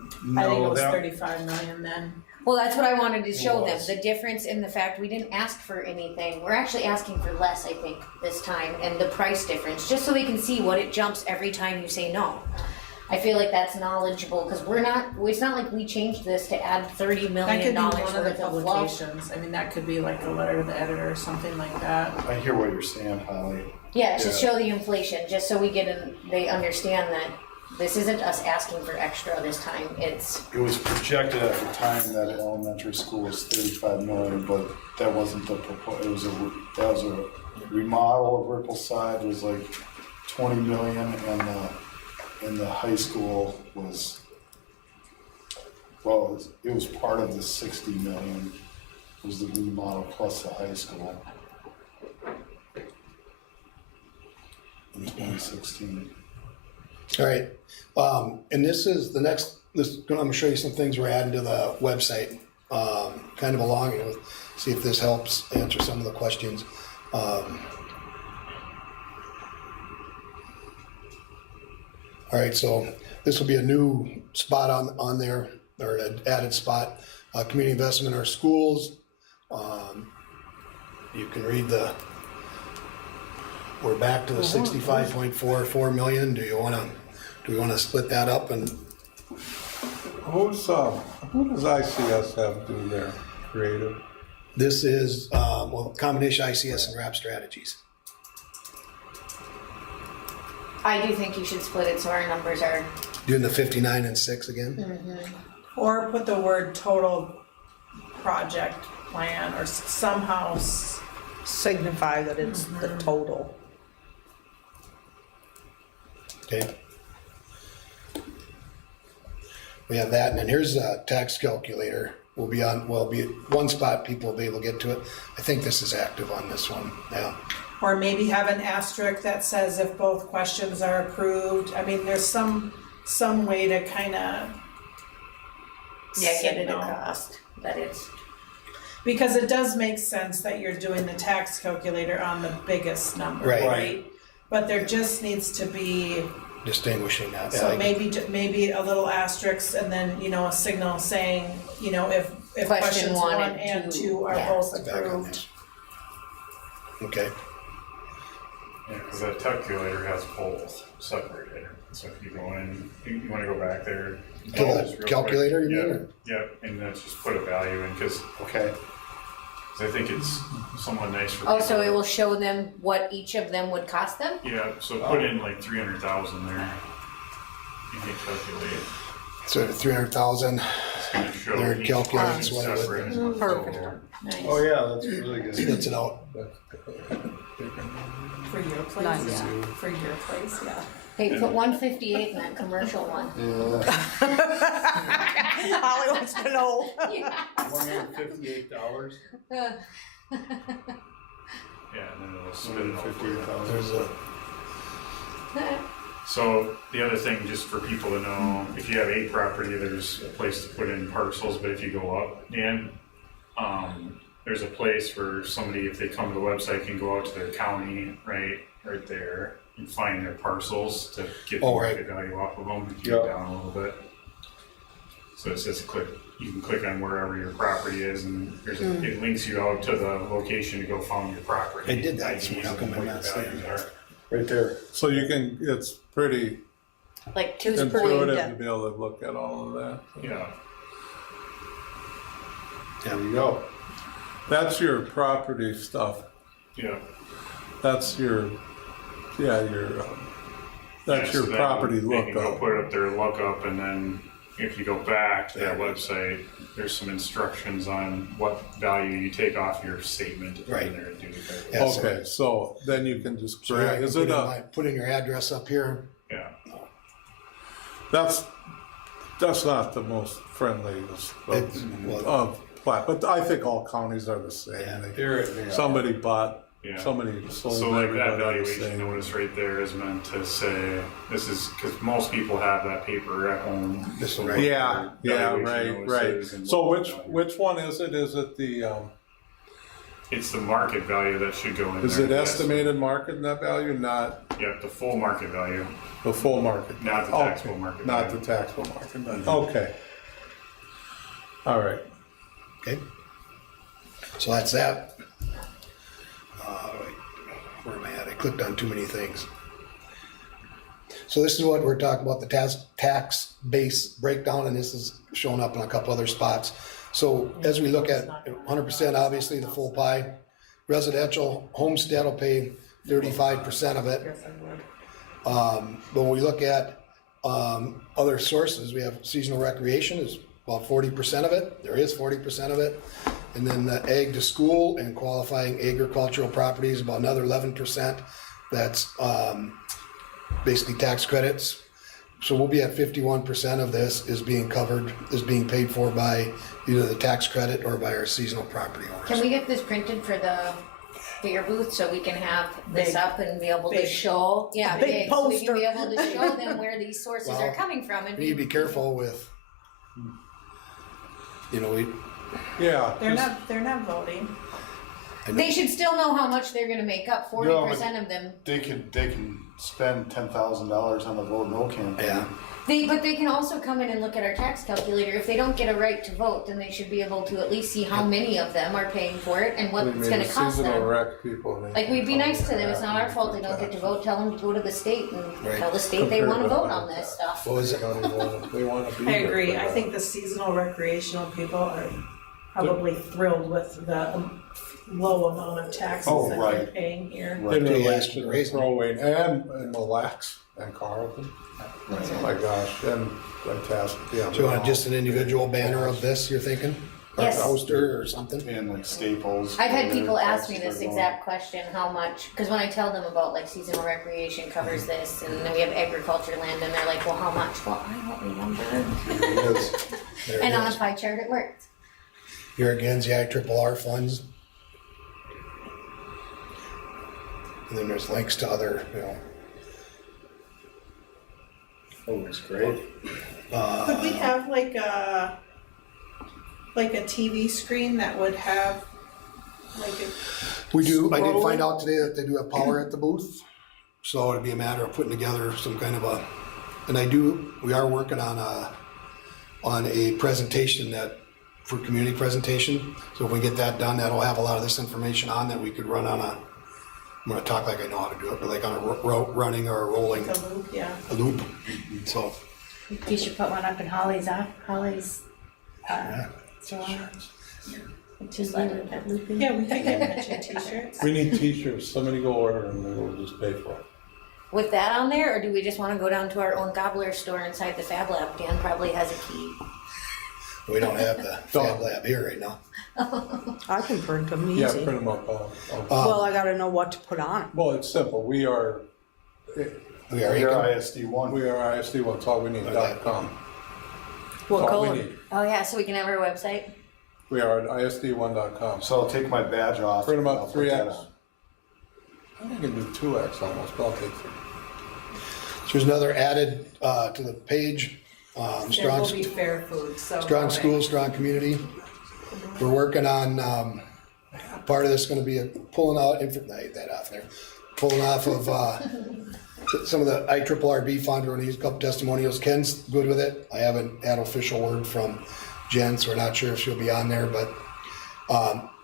I think it No, was that- 35 million then. Well, that's what I wanted to show them, was. the difference in the fact we didn't ask for anything. We're actually asking for less, I think, this time, and the price difference, just so they can see what it jumps every time you say no. I feel like that's knowledgeable, because it's not like we changed this to add $30 That million could be one of the worth of fluff. publications. I mean, that could be like a letter to the editor or something like that. I hear what you're saying, Holly. Yeah, just Yeah. show the inflation, just so they understand that this isn't us asking for extra this time, it's, It was projected at the time that elementary school was 35 million, but that wasn't the that was a remodel of Rippleside was like 20 million, and the high school was, well, it was part of the 60 million, was the remodel plus the high school. In 2016. All right, and this is the next, I'm gonna show you some things we're adding to the website, kind of along, you know, see if this helps answer some of the questions. All right, so this will be a new spot on there, or an added spot, community investment in our schools. You can read we're back to the 65.44 million. Do we wanna split that up and, Who does ICS have to do their creative? this is, well, combination ICS and RAP strategies. I do think you should split it so our numbers are, Doing the 59 and 6 again? Or put the word total project plan or somehow, Signify that it's the total. Okay. We have that, and then here's a tax calculator. Will be one spot, people will be able to get to it. I think this is active on this one, yeah. or maybe have an asterisk that says if both questions are approved. I mean, there's some way to kinda. yeah, get it signal. across, that it's. Because it does make sense that you're doing the tax calculator on the biggest number, Right. right? But there just needs to be, Distinguishing that. so Yeah, maybe a little asterisk and then, you know, a signal saying, you know, if Question questions one one and and two, two are yeah. both back on approved. there. Okay, Yeah, because that calculator has both separated. So if you go in, you want to go back there. To the just real quick. calculator, you mean, Yeah, or? yeah, and then just put a value in, because Okay. I think it's somewhat nice for. Oh, so people. it will show them what each of them would cost them? Yeah, so put in like 300,000 there. You can calculate. so 300,000, It's gonna show There, each calculates one what it would separate. be. Perfect. Oh, yeah, that's really good. splits it out. For your place, Nice. yeah, for your place, yeah. Hey, put 158 in that commercial one. Yeah. Holly wants to know. $158. Yeah, and then it'll spit it out for you. $158,000. There's a, So the other thing, just for people to know, if you have a property, there's a place to put in parcels, but if you go up, Dan, there's a place where somebody, if they come to the website, can go out to their county, right there, and find their parcels to get the Oh, right. market value off of them, keep Yeah. it down a little bit. So it says you can click on wherever your property is, and it links you out to the location to go find your property. It did that, IDs so how and come I'm what not your seeing values it? are. Right there. So you can, it's pretty Like It was pretty intuitive to in-depth. be able to look at all of that. Yeah, There you go. That's your property stuff. yeah. That's your, yeah, that's Yeah, your so that property they can go lookup. put up their lookup, and then if you go back to that website, there's some instructions on what value you take off your statement. if you're in Right. there to do that. Yeah, so- Okay, so then you can just So I drag, can is put it in a, put in your address up here. Yeah, that's not the most friendliest It's- well- of plat, but I think all counties are the same. Yeah. They- Somebody bought, yeah. somebody sold So like that everybody the valuation same. notice right there is meant to say, this is, because most people have that paper at home. This So one, what right? Yeah, their yeah, valuation right. notice is and So what which, the value- which one is it? Is it the, It's the market value that should go in there. is it yes. estimated market net value, not Yeah, the full market value, the full market? not the Okay, taxable market Not value. the taxable market value, okay. All right, Okay. So that's that. Where am I at? I clicked on too many things. So this is what we're talking about, the tax base breakdown, and this is showing up in a couple other spots. So as we look at 100%, obviously the full pie, residential homestead will pay 35% of it. But when we look at other sources, we have seasonal recreation is about 40% of it. There is 40% of it. And then the ag to school and qualifying agricultural properties, about another 11%. That's basically tax credits. So we'll be at 51% of this is being covered, is being paid for by either the tax credit or by our seasonal property Can owners. we get this printed for the beer booth so we can have this Big. up and be able to Big. show? Yeah, Big big, so we can be poster. able to show them where these sources Well, are coming from and We need to be careful with, you know, yeah. They're not voting. They should still know how much they're gonna make up, 40% of them. They can spend $10,000 on the vote no campaign. yeah. But they can also come in and look at our tax calculator. If they don't get a right to vote, then they should be able to at least see how many of them are paying for it and what We it's made gonna a cost seasonal them. rec people. Like, we'd be nice to them, it's not our fault they don't get to vote, tell them to go to the state and Right. tell the state they wanna vote on this stuff. What was it? They wanna be I there agree. for I that. think the seasonal recreational people are probably thrilled with the low amount of taxes Oh, that right. they're paying here. Right. In They relation asked to to raise them. throwing and Mille Lacs and Carlton. Oh my gosh, and fantastic, yeah. Do you want just an individual banner of this, you're thinking? Or a Yes. poster or something? And like Staples. I've had where people their ask me taxes this are going. exact question, how much, because when I tell them about like seasonal recreation covers this, and then we have agriculture land, and they're like, well, how much? Well, I don't remember. It is. There And it on a is. pie chart, it worked. Here again's the IRRR funds. And then there's links to other, you know. That looks great. Could we have like a TV screen that would have like a, We do, I did find out today that they do have power at the booth. So it'd be a matter of putting together some kind of a, and we are working on a presentation for community presentation. So if we get that done, that'll have a lot of this information on that we could run on I'm gonna talk like I know how to do it, but like on a running or a rolling a loop? Yeah. a loop. So, You should put one up in Holly's salon. Just let it looping. Yeah, we could get matching t-shirts. We need t-shirts, somebody go order them, and we'll just pay for it. With that on there, or do we just wanna go down to our own gobbler store inside the Fab Lab? Dan probably has a key. we don't have the Fab Lab here right now. I can print them Yeah, easy. print them up, Well, I gotta know what to put on 'em. well, it's simple, we are We are Your Aiken. ISD1. ISD, that's all we need, .com. What That's all we color? need. Oh yeah, so we can have our website? We are at ISD1.com. So I'll take my badge off. Print them and up I'll put that 3X. on. I think I can do 2X almost, but I'll take 3. So there's another added to the page. There will be fair food, so. Strong schools, strong community. We're working on, part of this is gonna be pulling out, that off there. Pulling off of, some of the IRRB fund, we're gonna use a couple testimonials. Ken's good with it. I haven't had official word from Jen, so we're not sure if she'll be on there, but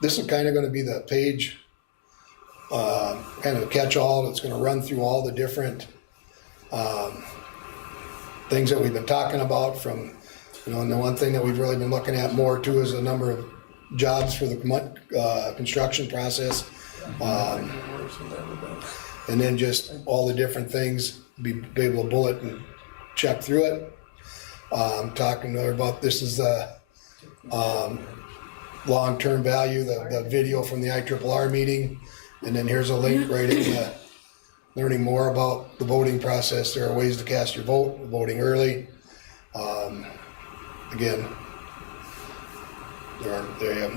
this is kind of gonna be the page, kind of a catch-all that's gonna run through all the different things that we've been talking about from, and the one thing that we've really been looking at more too is the number of jobs for the construction process. And then just all the different things, be able to bullet and check through it. Talking to her about this is the long-term value, the video from the IRRR meeting. And then here's a link right into learning more about the voting process. There are ways to cast your vote, voting early. Again,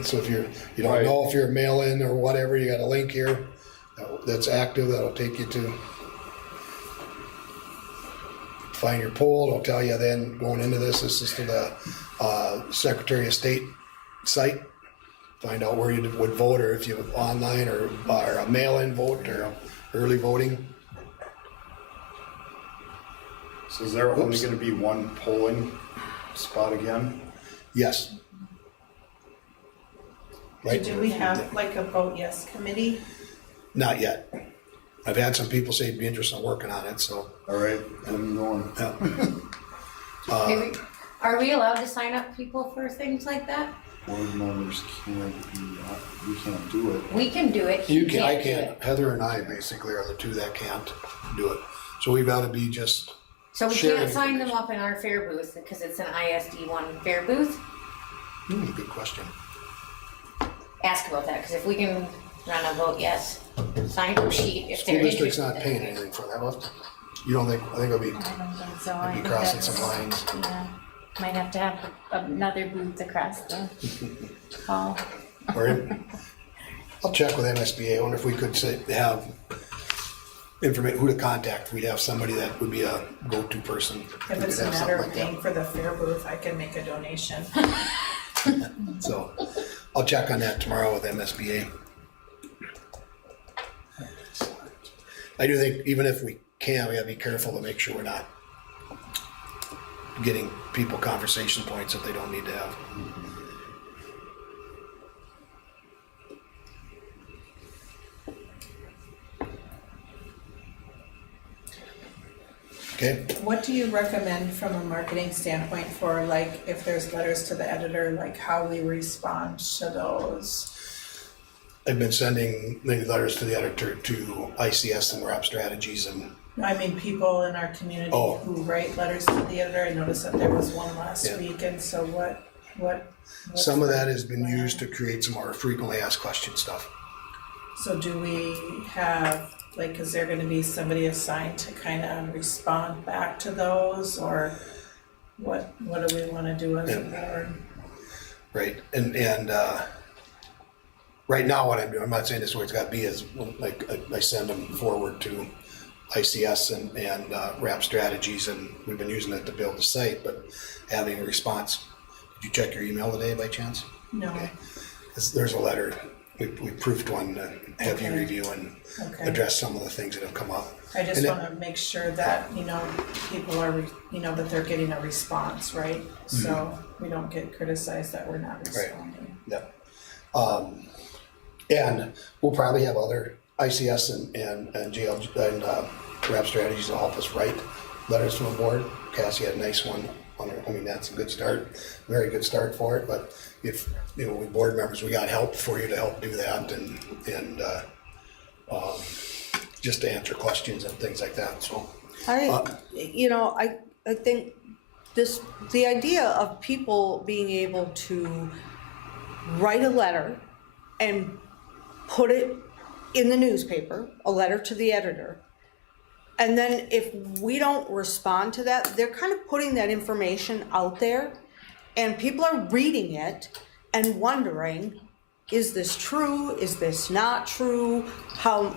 so if you don't know if you're a mail-in or whatever, you got a link here that's active that'll take you to find your poll. It'll tell you then going into this is to the Secretary of State site. Find out where you would vote, or if you online or a mail-in vote or early voting. So is there only gonna be one polling spot again? Yes. Right. Do we have like a vote yes committee? Not yet. I've had some people say they'd be interested in working on it, so. All right, I'm going. Yeah. Maybe- Are we allowed to sign up people for things like that? Board members can't be, we can't do it. We can do it. You He can, I do can't. it. Heather and I basically are the two that can't do it. So we've got to be just, So we sharing can't sign them information. up in our fair booth because it's an ISD one fair booth? good question. Ask about that, because if we can run a vote yes, sign up sheet if School they're district's interested. not paying anything for that, what? You don't think, I think it'll be, I don't think so. I it'll be think crossing that's- some lines. Yeah, might have to have another booth across the hall. Or, I'll check with MSBA, I wonder if we could say, have information, who to contact. We'd have somebody that would be a go-to person. If We it's could a have matter something of like that. paying for the fair booth, I can make a donation. So I'll check on that tomorrow with MSBA. I do think even if we can, we gotta be careful to make sure we're not getting people conversation points that they don't need to have. Okay, What do you recommend from a marketing standpoint for like, if there's letters to the editor, like how we respond to those? I've been sending maybe letters to the editor to ICS and RAP Strategies and I mean, people in our community Oh. who write letters to the editor, I noticed that there was one last Yeah. week, and so what? some of that has been used to create some more frequently asked question stuff. So do we have, like, is there gonna be somebody assigned to kind of respond back to those, or what do we wanna do as a board? Right, and right now what I'm doing, I'm not saying this is where it's gotta be, is like, I send them forward to ICS and RAP Strategies, and we've been using it to build the site, but having a response. Did you check your email today by chance? No, Okay. There's a letter, we proofed one to have you Okay. review and okay. address some of the things that have come up. I just And it- wanna make sure that, people are, that they're getting a response, right? So we don't get criticized that we're not Mm-hmm. Right. responding. Yep. And we'll probably have other ICS and GL and RAP Strategies to help us write letters from the board. Cassie had a nice one on her. I mean, that's a good start, very good start for it. But if, we board members, we got help for you to help do that and just to answer questions and things like that, so. I think the idea of people being able to write a letter and put it in the newspaper, a letter to the editor, and then if we don't respond to that, they're kind of putting that information out there, and people are reading it and wondering, is this true? Is this not true? How,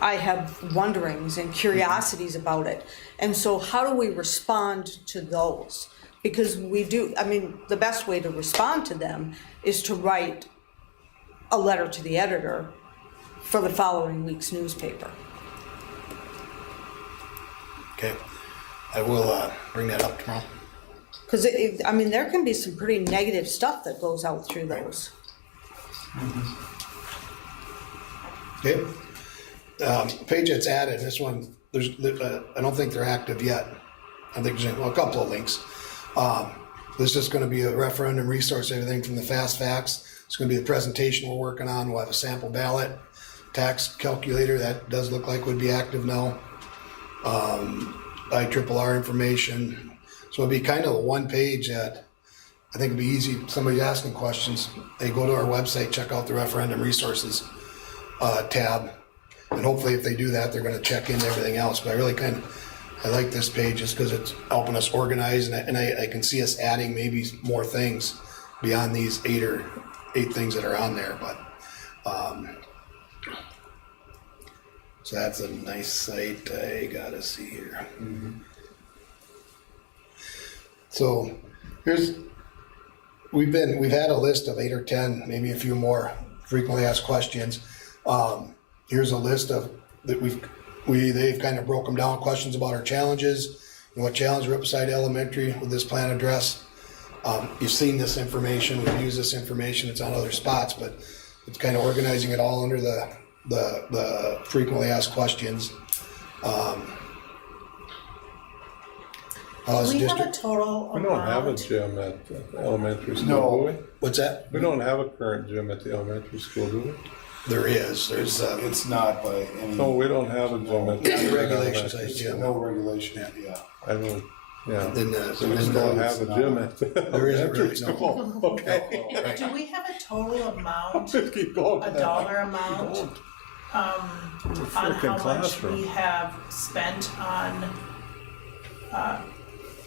I have wonderings and curiosities about it. And so how do we respond to those? Because the best way to respond to them is to write a letter to the editor for the following week's newspaper. Okay, I will, bring that up tomorrow. Cause I mean, there can be some pretty negative stuff that goes out through those. Okay. Page that's added, this one, there's, I don't think they're active yet. I think there's a couple of links. This is gonna be a referendum resource, everything from the fast facts. It's gonna be a presentation we're working on. We'll have a sample ballot, tax calculator, that does look like would be active now. IRRR information. So it'd be kind of a one page that I think it'd be easy, if somebody's asking questions, they go to our website, check out the referendum resources tab. And hopefully if they do that, they're gonna check in everything else. But I really I like this page just because it's helping us organize, and I can see us adding maybe more things beyond these eight things that are on there, but so that's a nice site. I gotta see here. So we've had a list of 8 or 10, maybe a few more frequently asked questions. Here's a list of that they've kind of broke them down, questions about our challenges and what challenge Rippleside Elementary with this plan address. You've seen this information, we've used this information, it's on other spots, but it's kind of organizing it all under the frequently asked questions. Do we have a total We don't have a amount? gym at the elementary school, No. do we? What's that? We don't have a current gym at the elementary school, do we? There's It's not by any. No, we don't have a gym at the regulation elementary size school. gym. No regulation, yeah. I don't, yeah. Then, So we just don't have a gym at the There isn't elementary really, no. school, okay? Right. Do we have a total amount, Just keep going. a dollar amount, on how freaking much classroom. we have spent on,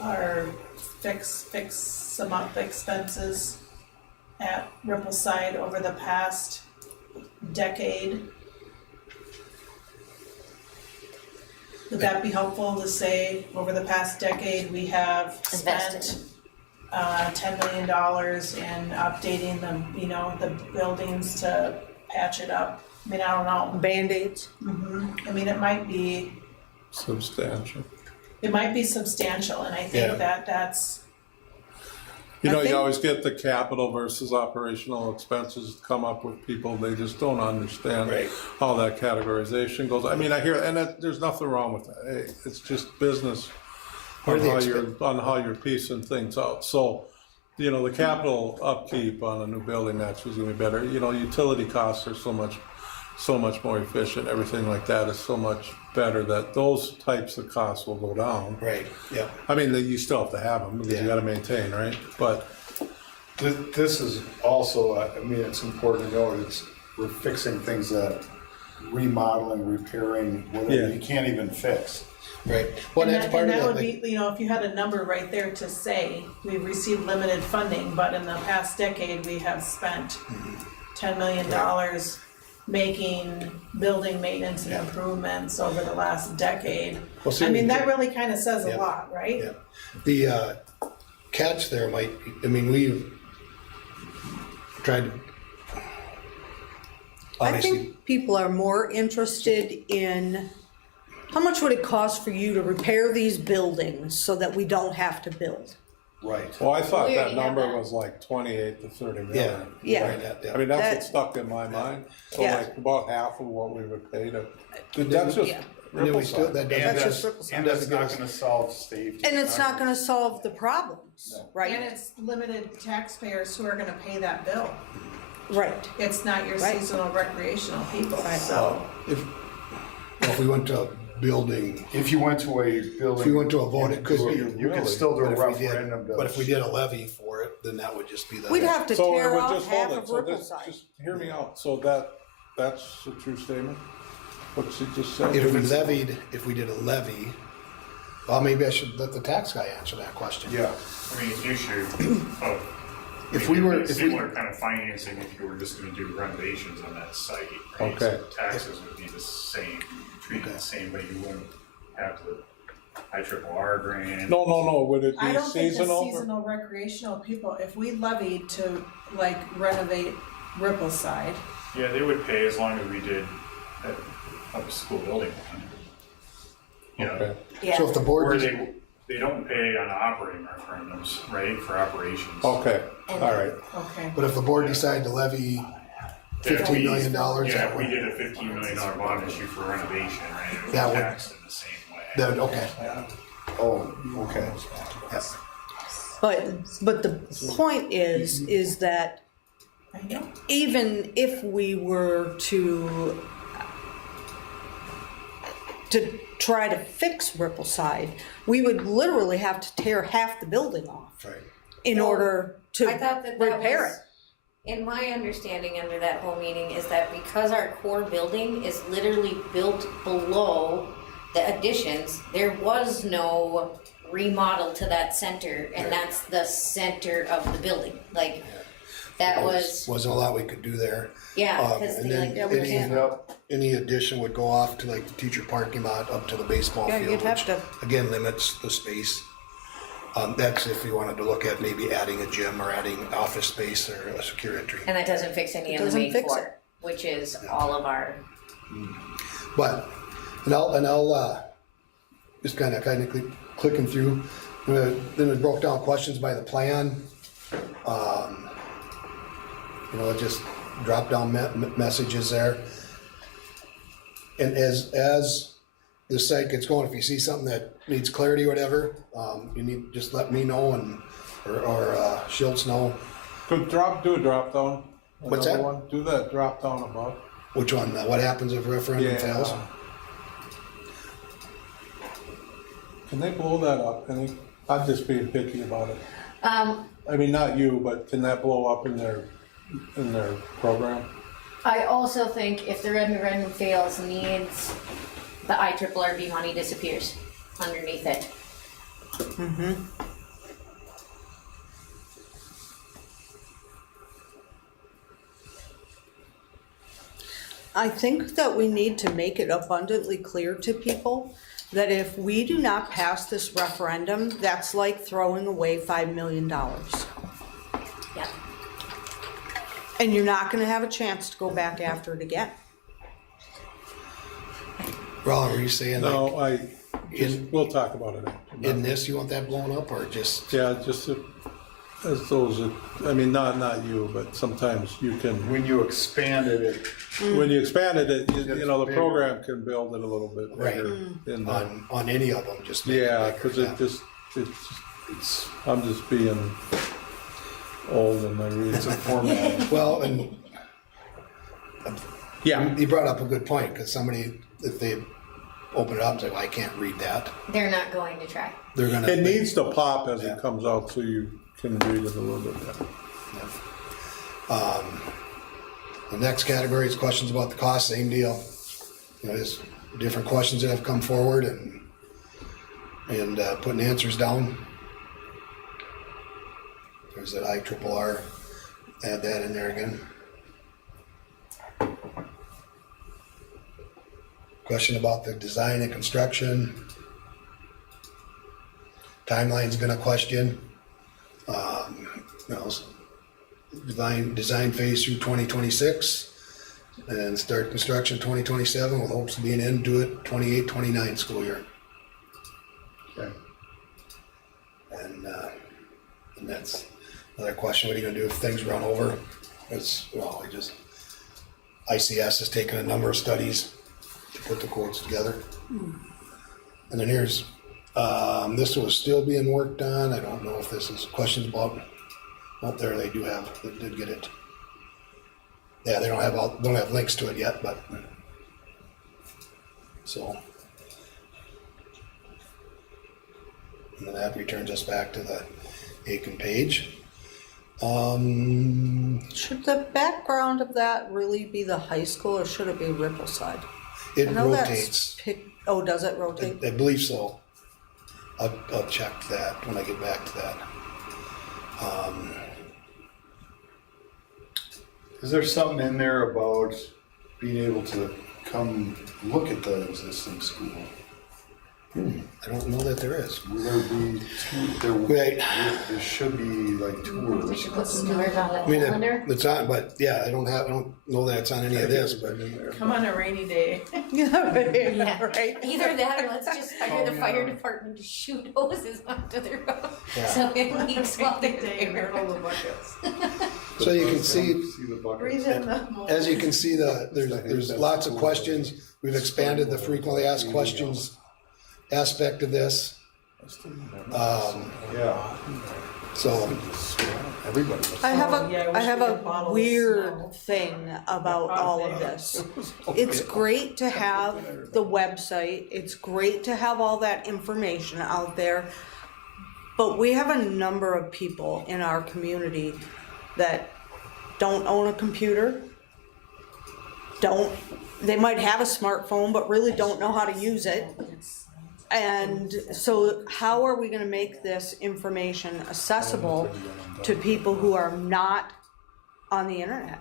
our fix some up expenses at Rippleside over the past decade? Would that be helpful to say, over the past decade, we have spent Invested. $10 million in updating the buildings to patch it up? I mean, I don't know. Band-Aids. I mean, it might be Substantial. substantial, and I Yeah. think that's, You know, think- you always get the capital versus operational expenses come up with people, they just don't understand Right. how that categorization goes. I mean, I hear, and there's nothing wrong with that. Hey, it's just business Or on the how you're piecing things out. So, you know, the capital upkeep on a new building naturally is gonna be better. You know, utility costs are so much more efficient, everything like that is so much better that those types of costs will go down. Right, yeah. I mean, you still have to have them because you Yeah. gotta maintain, right? But This is also, I mean, it's important to know, we're fixing things that remodeling, repairing, whatever, Yeah. you can't even fix. Right. Well, and that's that, part and of that would that. be, if you had a number right there to say, we've received limited funding, but in the past decade, we have spent $10 million making building maintenance and Yeah. improvements over the last decade. Well, see, I mean, we that did- really kind of says a Yeah. lot, right? Yeah. The catch there might, we've tried to. I Obviously, think people are more interested in how much would it cost for you to repair these buildings so that we don't have to build? Right. well, I thought We that already have number that. was like 28 to 30 yeah. million. Yeah. Right, yeah. I mean, that's That- what stuck in my mind. So Yeah. like about half of what we would pay to, that's just Yeah. And then we still, Rippleside. that That's doesn't, just Rippleside. And that's not gonna solve safety. And it's not gonna solve the problems, And right? it's limited taxpayers who are gonna pay that bill. Right. It's not your Right. seasonal recreational people, Right. so. if we went to a building, If you went to a building. if we went to a vote, it could be. You could still do a But if we did- referendum. to- But if we did a levy for it, then that would just be the. We'd have to So it tear would off just half hold of it, so this, Rippleside. just hear me out, so that's a true statement? What she just said? If we levied, if we did a levy, well, maybe I should let the tax guy answer that question. Yeah. I mean, the issue of. If we were- if we- Similar kind of financing if you were just gonna do renovations on that site, right? Okay. So taxes would be the same, treated the same way, you wouldn't have the IRRR grant. No, would it I be don't think the seasonal? seasonal recreational people, if we levied to like renovate Rippleside, Yeah, they would pay as long as we did a school building. Yeah. Okay, So if the Or board, they don't pay on operating referendums, right, for operations. okay, all right. Okay. but if the board decided to levy $15 million, Yeah, if we did a $15 million bond issue for renovation, right, it would be That would- taxed in the same way. then, okay. Oh, okay. Yes. But the point is that I know. even if we were to try to fix Rippleside, we would literally have to tear half the building off Right. in order to I thought that repair was, in my understanding under that whole meeting, is that because our core building is literally built below the additions, there was no remodel to that center, and that's the center of the building, like, that was, Wasn't a lot we could do there. yeah, cause And they then like, yeah, we any, can't. any addition would go off to like the teacher parking lot up to the baseball Yeah, field, you'd have which to- again limits the space. That's if you wanted to look at maybe adding a gym or adding office space or a secure entry. And that doesn't fix any of the doesn't main fix floor, which is all of our, But, and I'll just kind of clicking through, then it broke down questions by the plan. You know, just drop down messages there. And as the site gets going, if you see something that needs clarity or whatever, just let me know or Schultz know. Do a drop down. What's Another that? one. Do that drop down above. Which one, what happens if referendum fails? Can they blow that up? I'm just being picky about it. um, I mean, not you, but can that blow up in their program? I also think if the referendum fails, needs, the IRRB money disappears underneath it. I think that we need to make it abundantly clear to people that if we do not pass this referendum, that's like throwing away $5 million. Yeah. And you're not gonna have a chance to go back after it again. Roland, were you saying like, No, we'll talk about it after. in this, you want that blown up or just? Yeah, just as those, I mean, not you, but sometimes you can, When you expanded it, when you expanded it, you know, the bigger. program can build it a little bit bigger. in the- On any of them, just. make it Yeah, bigger, cause yeah. it's, I'm just being old and I read. it's a format. Well, and Yeah, you brought up a good point, because somebody, if they open it up and say, well, I can't read that, They're not going to try. they're gonna. it needs to pop as Yeah. it comes out so you can read it a little bit better. The next category is questions about the cost, same deal. You know, there's different questions that have come forward and putting answers down. There's that IRRR, add that in there again. Question about the design and construction. Timeline's been a question. You know, design phase through 2026 and start construction 2027 with hopes of being into it 28-29 school year. Okay. And that's another question, what are you gonna do if things run over? It's, well, ICS has taken a number of studies to put the quotes together. And then here's, this was still being worked on, I don't know if this is questions about, up there they did get it. Yeah, they don't have links to it yet, but, so. And then that returns us back to the Aiken page. Should the background of that really be the high school or should it be Rippleside? It I know that's rotates, oh, does it rotate? I believe so. I'll check that when I get back to that. Is there something in there about being able to come look at the existing school? I don't know that there is. Will there be two, Right. there should be like We tours. should put some tours on I the mean, calendar. it's on, but yeah, I don't know that it's on any of this, but. Come on a rainy day. Yeah, Right. either that or let's just hire the fire department to shoot hoses onto their road. So it leaks while they're Day and there. hurdle the buckets. So you can see, the buckets. Breathe in the. as you can see, there's lots of questions. We've expanded the frequently asked questions aspect of this. Yeah. So, I have Yeah, I I wish have we a could bottle the weird smell. thing about all of this. It's great to have the website, it's great to have all that information out there. But we have a number of people in our community that don't own a computer. They might have a smartphone, but really don't know how to use it. And so how are we gonna make this information accessible to people who are not on the internet?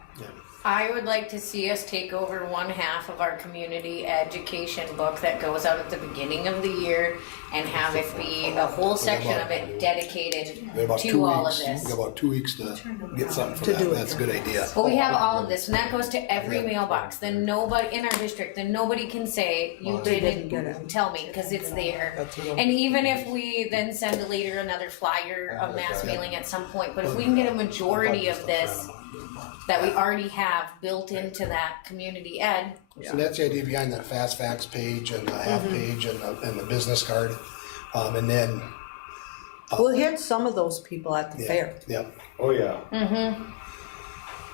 I would like to see us take over one half of our community education book that goes out at the beginning of the year and have it be a whole section of it dedicated we have about 2 to all of weeks. this. We got about 2 weeks to get something for To do that. it. That's a good idea. Well, we have all of this, and that goes to every mailbox. Then nobody in our district, then nobody can say you didn't didn't get it. tell me because it's there. And even if we then send later another flyer, a mass mailing at some point, but if we can get a majority of this that we already have built into that community ed, So that's the idea behind that fast facts page and the half page and the business card. And then, We'll hit some of those people at the fair. yep. Oh, yeah.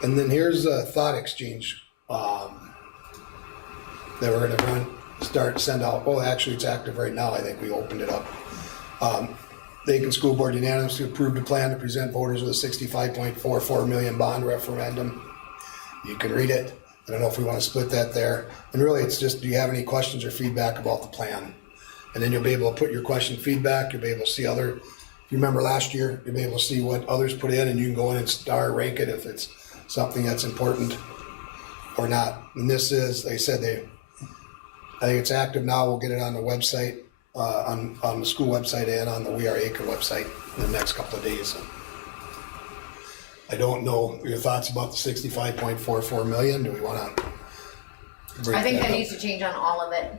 And then here's a thought exchange, that we're gonna send out. Oh, actually, it's active right now. I think we opened it up. The Aiken School Board unanimously approved a plan to present voters with a 65.44 million bond referendum. You can read it. I don't know if we wanna split that there. And really, it's just, do you have any questions or feedback about the plan? And then you'll be able to put your question feedback, you'll be able to see if you remember last year, you'll be able to see what others put in, and you can go in and star rank it if it's something that's important or not. And this is, they said I think it's active now, we'll get it on the website, on the school website and on the We Are Aiken website in the next couple of days. I don't know your thoughts about the 65.44 million, do we wanna? I think that up? needs to change on all of it.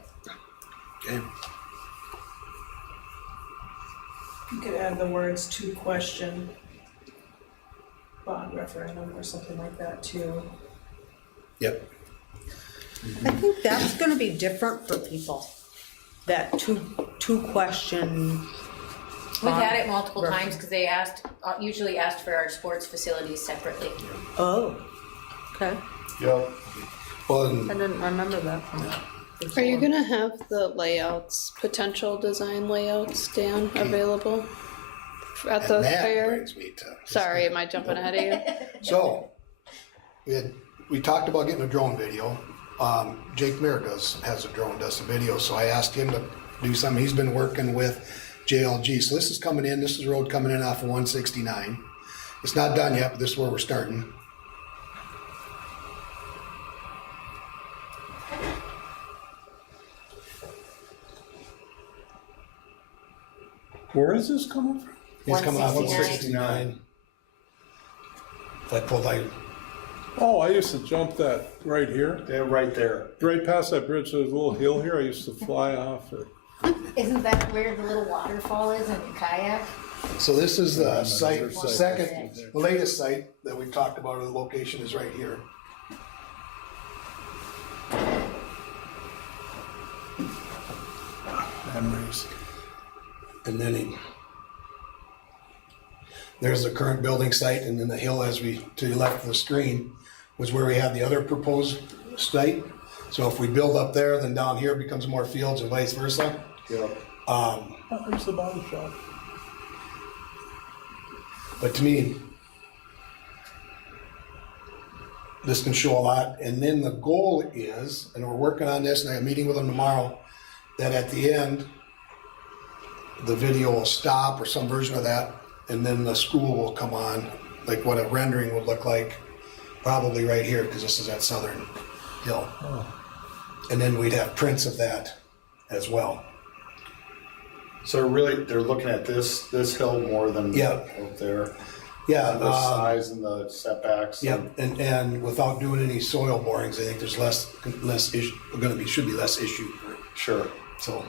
Okay. You could add the words to question bond referendum or something like that too. Yep. I think that's gonna be different for people, that two question. We've had it multiple times because they usually asked for our sports facilities separately. Oh, okay, Yep. Well, I and didn't remember that from Are you gonna have the layouts, potential design layouts, Dan, available at the and that fair? brings me to. Sorry, am I jumping ahead of you? So, we talked about getting a drone video. Jake Mayer has a drone, does the video, so I asked him to do something. He's been working with JLG. So this is coming in, this is the road coming in off of 169. It's not done yet, but this is where we're starting. Where is this coming from? He's coming off 169. 169. If I pull like, Oh, I used to jump that right here, They're right there. right past that bridge, there's a little hill here, I used to fly off it. Isn't that where the little waterfall is in the kayak? so this is the site, There's site. second, the latest site that we talked about, the location is right here. Memories. And then there's the current building site, and then the hill to the left of the screen was where we have the other proposed site. So if we build up there, then down here becomes more fields and vice versa. Yep. Oh, there's the body shop. But to me, this can show a lot. And then the goal is, and we're working on this, and I have a meeting with them tomorrow, that at the end, the video will stop or some version of that, and then the school will come on, like what a rendering would look like, probably right here, because this is that southern hill. And then we'd have prints of that as well. So really, they're looking at this hill more than Yeah. out there. Yeah, The size and the setbacks. Yep, and without doing any soil borings, I think there's less issue, should be less issue, Sure. so.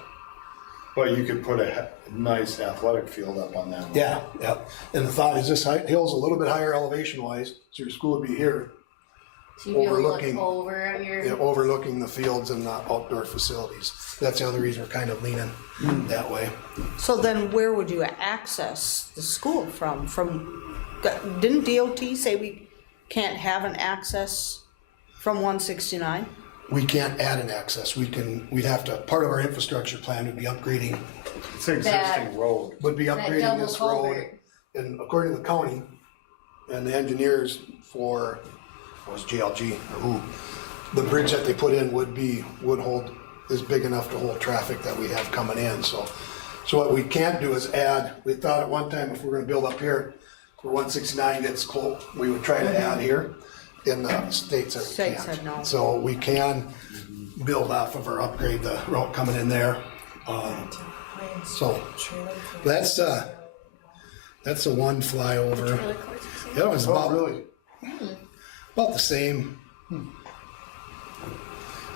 But you could put a nice athletic field up on that one. Yeah, yeah, and the thought is this hill's a little bit higher elevation wise, so your school would be here, So you'd be able to look overlooking- over at your. overlooking the fields and the outdoor facilities. That's the other reason we're kind of leaning that way. So then where would you access the school from? Didn't DOT say we can't have an access from 169? We can't add an access, we'd have to, part of our infrastructure plan would be upgrading, It's an existing road. would be That upgrading double this road. culvert. And according to the county and the engineers for, what was JLG or who, the bridge that they put in is big enough to hold traffic that we have coming in, so. So what we can't do is add, we thought at one time if we're gonna build up here, where 169 gets close, we would try to add here. And the state said we State can't. said no. So we can build off of or upgrade the route coming in there. So that's the one flyover. The other one's about about the same. I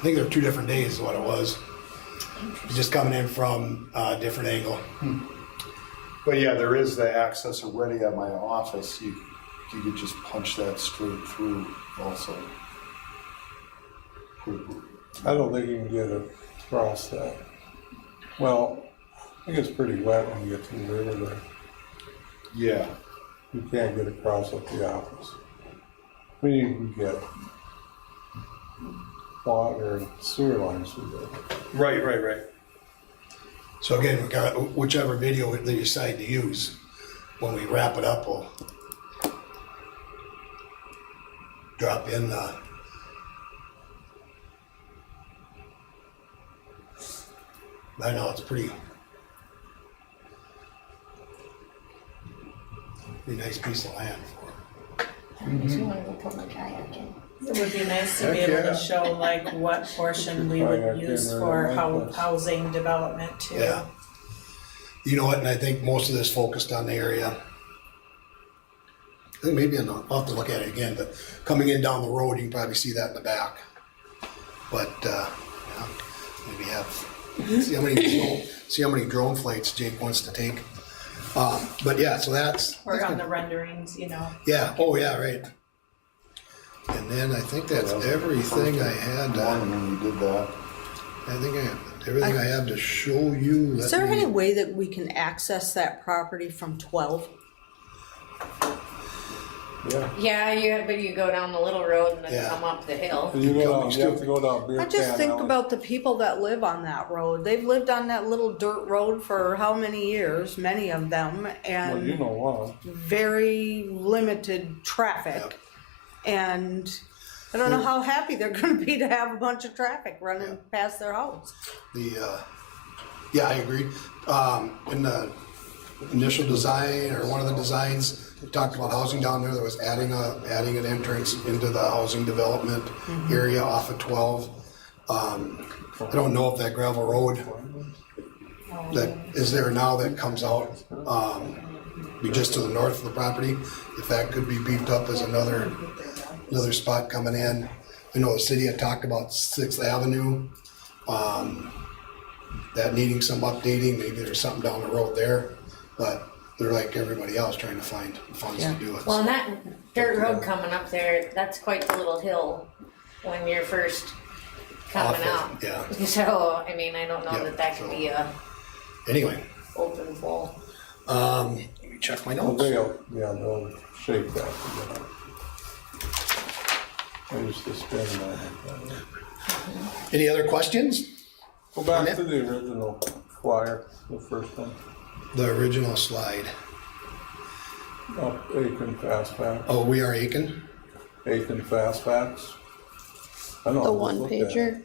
think they're 2 different days is what it was. Just coming in from a different angle. But yeah, there is the access already at my office. You could just punch that straight through also. I don't think you can get across that. Well, I think it's pretty wet when you get to the river there. Yeah. You can't get across at the office. I mean, you can get water and sewer lines through there. Right. So again, we got whichever video that you decide to use, when we wrap it up, we'll drop in the I know it's pretty nice piece of land for It would be nice to be able to show like what portion we would use for housing development too. Yeah. You know what, and I think most of this focused on the area. I think maybe I'll have to look at it again, but coming in down the road, you can probably see that in the back. But, yeah, maybe see how many drone flights Jake wants to take. But yeah, so that's. Or on the renderings, you know. Yeah, oh yeah, right. And then I think that's everything I had. When you did that. I think I have everything I have to show you. Is there any way that we can access that property from 12? Yeah. But you go down the little road and then Yeah. come up the hill. You have to go down Beer I just Can think Alley. about the people that live on that road. They've lived on that little dirt road for how many years, many of them, Well, and you know what? very limited traffic. Yep. And I don't know how happy they're gonna be to have a bunch of traffic running past their house. Yeah, I agree. In the initial design or one of the designs, we talked about housing down there. There was adding an entrance into the housing development area off of 12. I don't know if that gravel road that is there now that comes out, be just to the north of the property, if that could be beefed up as another spot coming in. I know the city had talked about 6th Avenue, that needing some updating. Maybe there's something down the road there, but they're like everybody else trying to find funds to do it. Well, and that dirt road coming up there, that's quite the little hill when you're first coming Awful, out. yeah. So, I mean, I don't know Yep, that could so- be a Anyway, open full. let me check my Well, notes. they'll shape that together. I used to spin that. Any other questions? Go back to the original flyer, the first one. The original slide. Up Aiken Fast Facts. Oh, we are Aiken? Aiken Fast Facts. I know, I The just one looked at pager. it.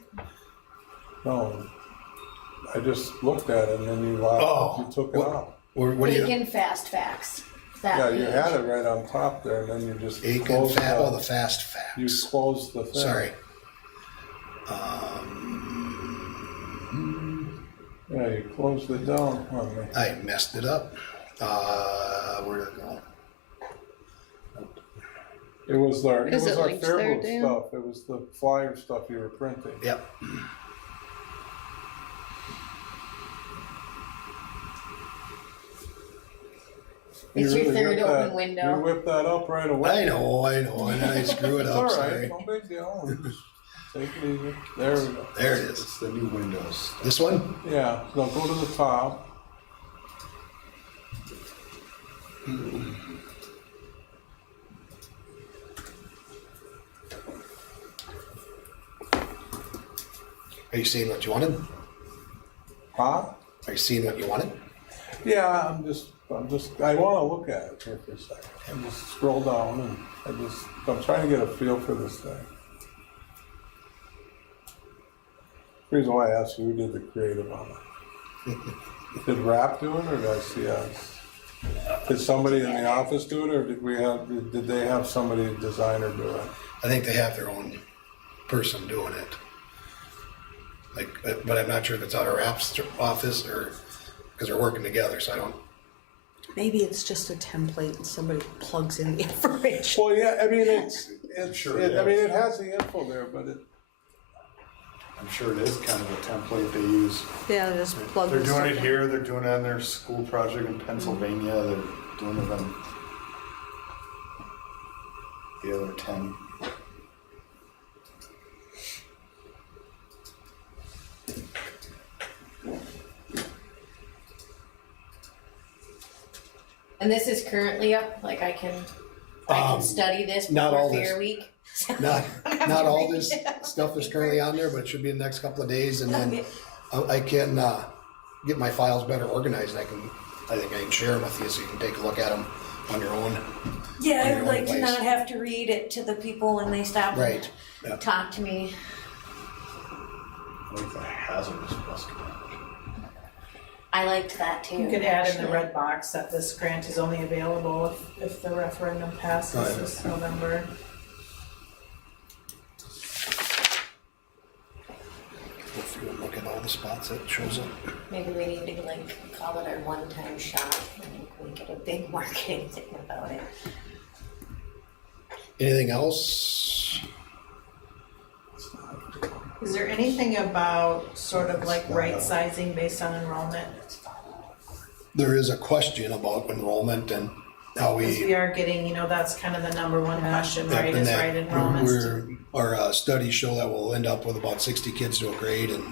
No, I just looked at it and then you Oh, you took it out. What do you? Aiken Fast Facts. That Yeah, you page. had it right on top there and then you just Aiken closed the it. fast You facts. closed the thing. Sorry. Yeah, you closed it down on me. I messed it up. Where'd it go? It was our Is it linked there, Fairbrook Dan? stuff, it was the flyer stuff you were printing. Yep. It's your really third whipped open that- window. You whipped that up right away. I know, and I screw it It's up, all right, sorry. no big deal. We just take it easy. There we go. There it is. It's the new Windows. This one? Yeah, now go to the top. Are you seeing what you wanted? Huh? Are you seeing what you wanted? Yeah, I wanna look at it here for a second. And just scroll down and I'm trying to get a feel for this thing. Reason why I asked you, who did the creative on it? Did Rap do it, or did I see us? Did somebody in the office do it, or did they have somebody, a designer, do it? I think they have their own person doing it. Like, but I'm not sure if it's out of our apps office or, because they're working together, so I don't. Maybe it's just a template and somebody plugs in the information. Well, yeah, I mean, Sure it is. has the info there, but I'm sure it is kind of a template they use. Yeah, just plug They're the doing stuff it in. here, they're doing it on their school project in Pennsylvania, they're doing it on the other 10. And this is currently up, like I can study this not before all Fair this. Week. Not all this stuff is currently on there, but it should be in the next couple of days, and then I can get my files better organized. I think I can share them with you so you can take a look at them on your own. Yeah, on I your would own like to place. not have to read it to the people when they stop Right. Yeah. and talk to me. Like the hazardous waste. I liked that too. You could add in the actually. red box that this grant is only available if the referendum passes Right. this November. If you look at all the spots that shows up. Maybe we need to like call it our one-time shot and we get a big marketing thing about it. Anything else? Is there anything about sort of like right sizing based on enrollment? There is a question about enrollment and how Because we we. are getting, you know, that's kind of the number one question, right, and is that right enrollments. Our studies show that we'll end up with about 60 kids to a grade, and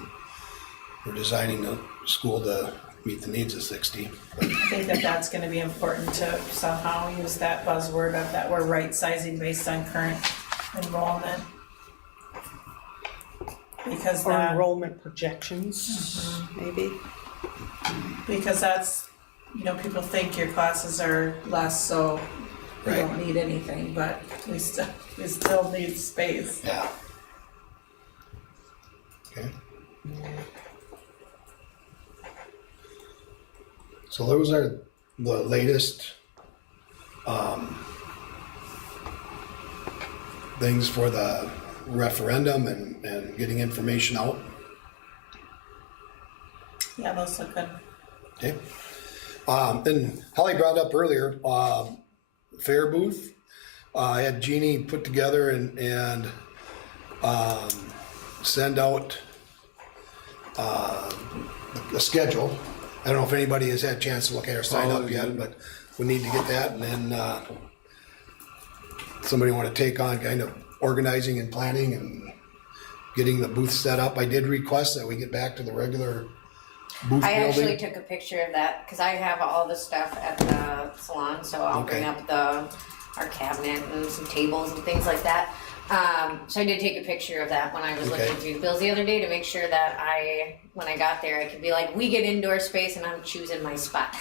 we're designing the school to meet the needs of 60. I think that that's gonna be important to somehow use that buzzword of that we're right sizing based on current enrollment. Because Or that, enrollment projections, maybe. because that's, you know, people think your classes are less, so you Right. don't need anything, but we still need space. Yeah. Okay. So those are the latest things for the referendum and getting information out. Yeah, those look good. Okay. Then Holly brought up earlier, fair booth. I had Jeannie put together and send out a schedule. I don't know if anybody has had a chance to look at or sign up yet, but we need to get that, and then somebody want to take on kind of organizing and planning and getting the booth set up. I did request that we get back to the regular booth I actually building. took a picture of that because I have all the stuff at the salon, so I'll bring Okay. up our cabinet and some tables and things like that. So I did take a picture of that when I was Okay. looking through the bills the other day to make sure that when I got there, I could be like, we get indoor space and I'm choosing my spot.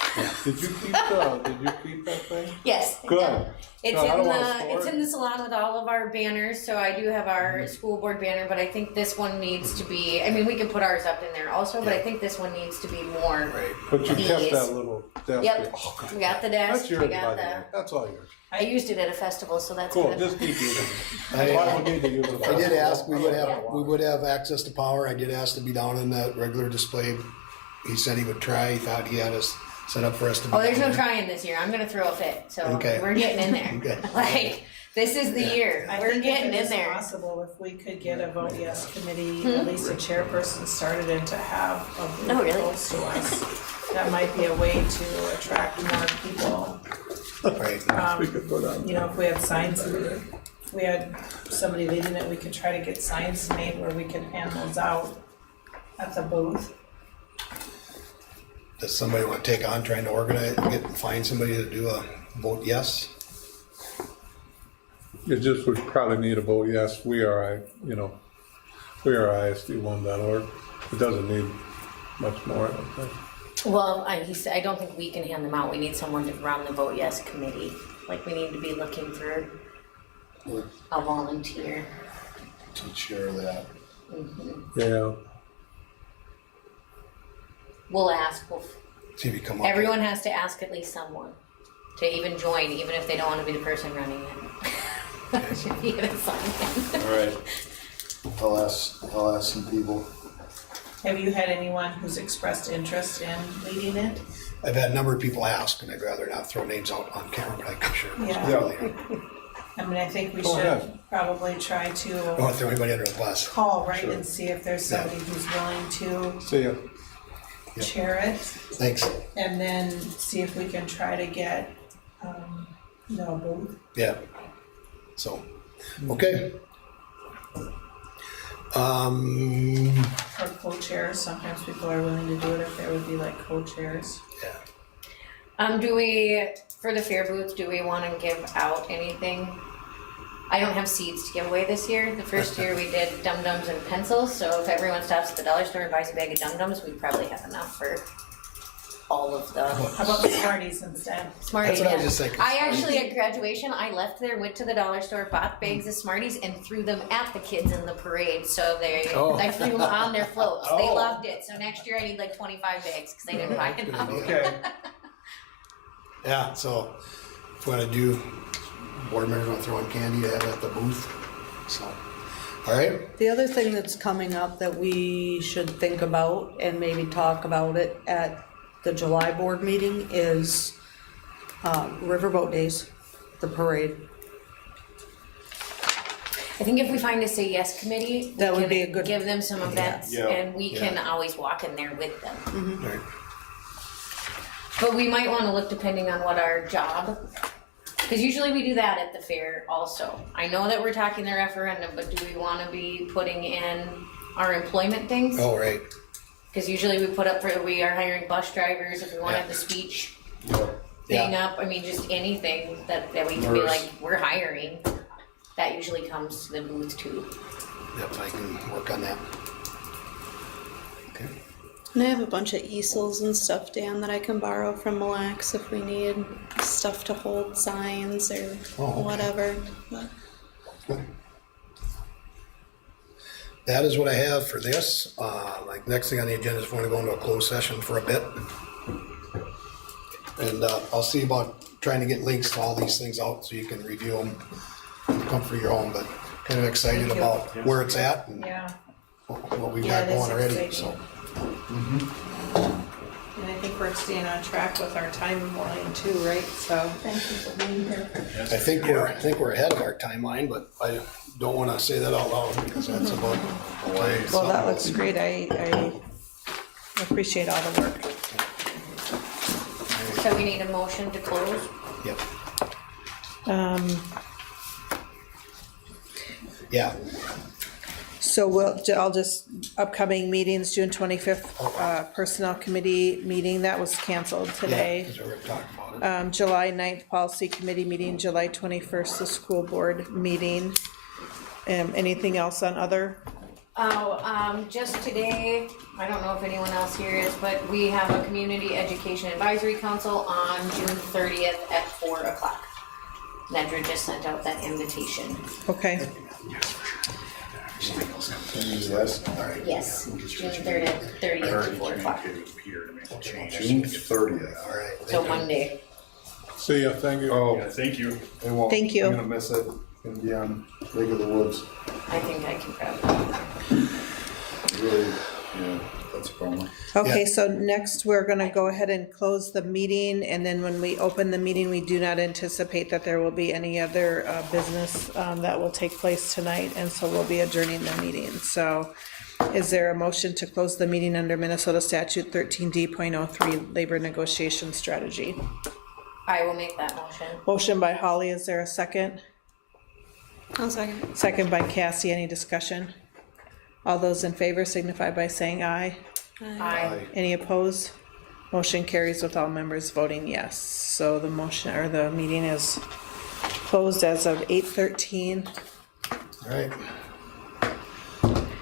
did you keep that thing? Yes. Good. It's No, I in don't wanna store it's it. in the salon with all of our banners, so I do have our Mm-hmm. school board banner, but I think this one needs to be, I mean, we can put ours up in there also, but I Yeah. think this one needs to be more. Right. But you kept These. that little desk. Yep, Oh, God. we got the That's desk, yours, we by got the way. the, That's all yours. I used it at a festival, so that's Cool, good. just keep using it. I- That's why we need to use it. I did ask, we would have access to power. I did ask to be down in that regular display he said he would try, he thought he had us set up for us to be. Oh, there's no down there. trying this year. I'm gonna throw a fit, so Okay. we're getting in there. Okay. Like, this is the year. I We're think getting if it in is there. possible, if we could get a vote yes committee, at least a chairperson started and to have a Oh, group really? close to us. That might be a way to attract more people. Right, We could go down. You know, if we had signs, if we had somebody leading it, we could try to get signs made where we could hand those out at the booth. does somebody wanna take on trying to organize, find somebody to do a vote yes? It just would probably need a vote, yes, we are, ISD1.org. It doesn't need much more, I don't think. Well, he said, I don't think we can hand them out. We need someone to run the vote yes committee. Like, we need to be looking for a volunteer. To share that. Yeah, We'll ask, See if you come up. everyone has to ask at least someone to even join, even if they don't wanna be the person running it. Should be an assignment. All right. I'll ask some people. Have you had anyone who's expressed interest in leading it? I've had a number of people ask, and I'd rather not throw names out on camera, but I can share. Yeah. I mean, I think we Go should ahead. probably try I don't to want to throw anybody under the bus. call, right, and see if there's somebody who's willing see ya. to chair it. Thanks. And then see if we can try to get, a booth. Yeah. So, okay. Or co-chairs, sometimes people are willing to do it if there would be like co-chairs. Yeah. Do we, for the fair booth, do we wanna give out anything? I don't have seeds to give away this year. The first year we did dum-dums and pencils, so if everyone stops at the dollar store and buys a bag of dum-dums, we probably have enough for all of the How about the Smarties instead? Smarties. That's what I was yeah. just thinking. I actually, at graduation, I left there, went to the dollar store, bought bags of Smarties, and threw them at the kids in the parade. So I threw them on their floats. They Oh. loved it. So next year I need like 25 bags because I didn't buy enough. Okay. Yeah, so if we want to do, board members want to throw in candy to have at the booth. So, all right. The other thing that's coming up that we should think about and maybe talk about it at the July board meeting is Riverboat Days, the parade. I think if we find a say yes committee, That we would be can a good- give them some events Yeah. and we can always walk in there with them. All right. But we might wanna look depending on what our job, cause usually we do that at the fair also. I know that we're talking the referendum, but do we wanna be putting in our employment things? All right. Cause usually we put up for, we are hiring bus drivers, if we wanna have the speech thing Yeah. up, I mean, just anything that we can be Nurse. like, we're hiring. That usually comes to the booth too. Yep, I can work on that. Okay. And I have a bunch of easels and stuff, Dan, that I can borrow from Mille Lacs if we need stuff to hold signs or okay. whatever. But Good. That is what I have for this. Like next thing on the agenda is we're gonna go into a closed session for a bit. And I'll see about trying to get links to all these things out so you can review them in the comfort of your home, but kind of excited Thank you. about where it's at and Yeah, what we've yeah, got it is going already, exciting. so. And I think we're staying on track with our timeline too, right? So thank you for being here. I think we're ahead of our timeline, but I don't wanna say that out loud because that's about. Well, that looks great. I appreciate all the work. So we need a motion to close? Yep, Um, yeah, so I'll just, upcoming meetings, June 25th, Personnel Committee meeting, that was canceled yeah, today. because we're gonna talk about it. July 9th, Policy Committee meeting, July 21st, the School Board meeting. Anything else on other? Just today, I don't know if anyone else here is, but we have a Community Education Advisory Council on June 30th at 4 o'clock. Nedra just sent out that invitation. Okay, Yes. Yes, June 30th at 4 o'clock, June 30th. All right. so Monday. See ya, thank you. Oh, Yeah, thank you. they won't. Thank you. I'm gonna miss it. Gonna be on Lake of the Woods. I think I can probably. Really, yeah. That's a problem. Okay, so next we're gonna go ahead and close the meeting, and then when we open the meeting, we do not anticipate that there will be any other business that will take place tonight, and so we'll be adjourning the meeting. So is there a motion to close the meeting under Minnesota statute 13D.03 labor negotiation strategy? I will make that motion. Motion by Holly, is there a second? I'll second. Second by Cassie, any discussion? All those in favor signify by saying aye. Aye. Any opposed? Motion carries with all members voting yes. So the motion, or the meeting is closed as of 8:13. All right.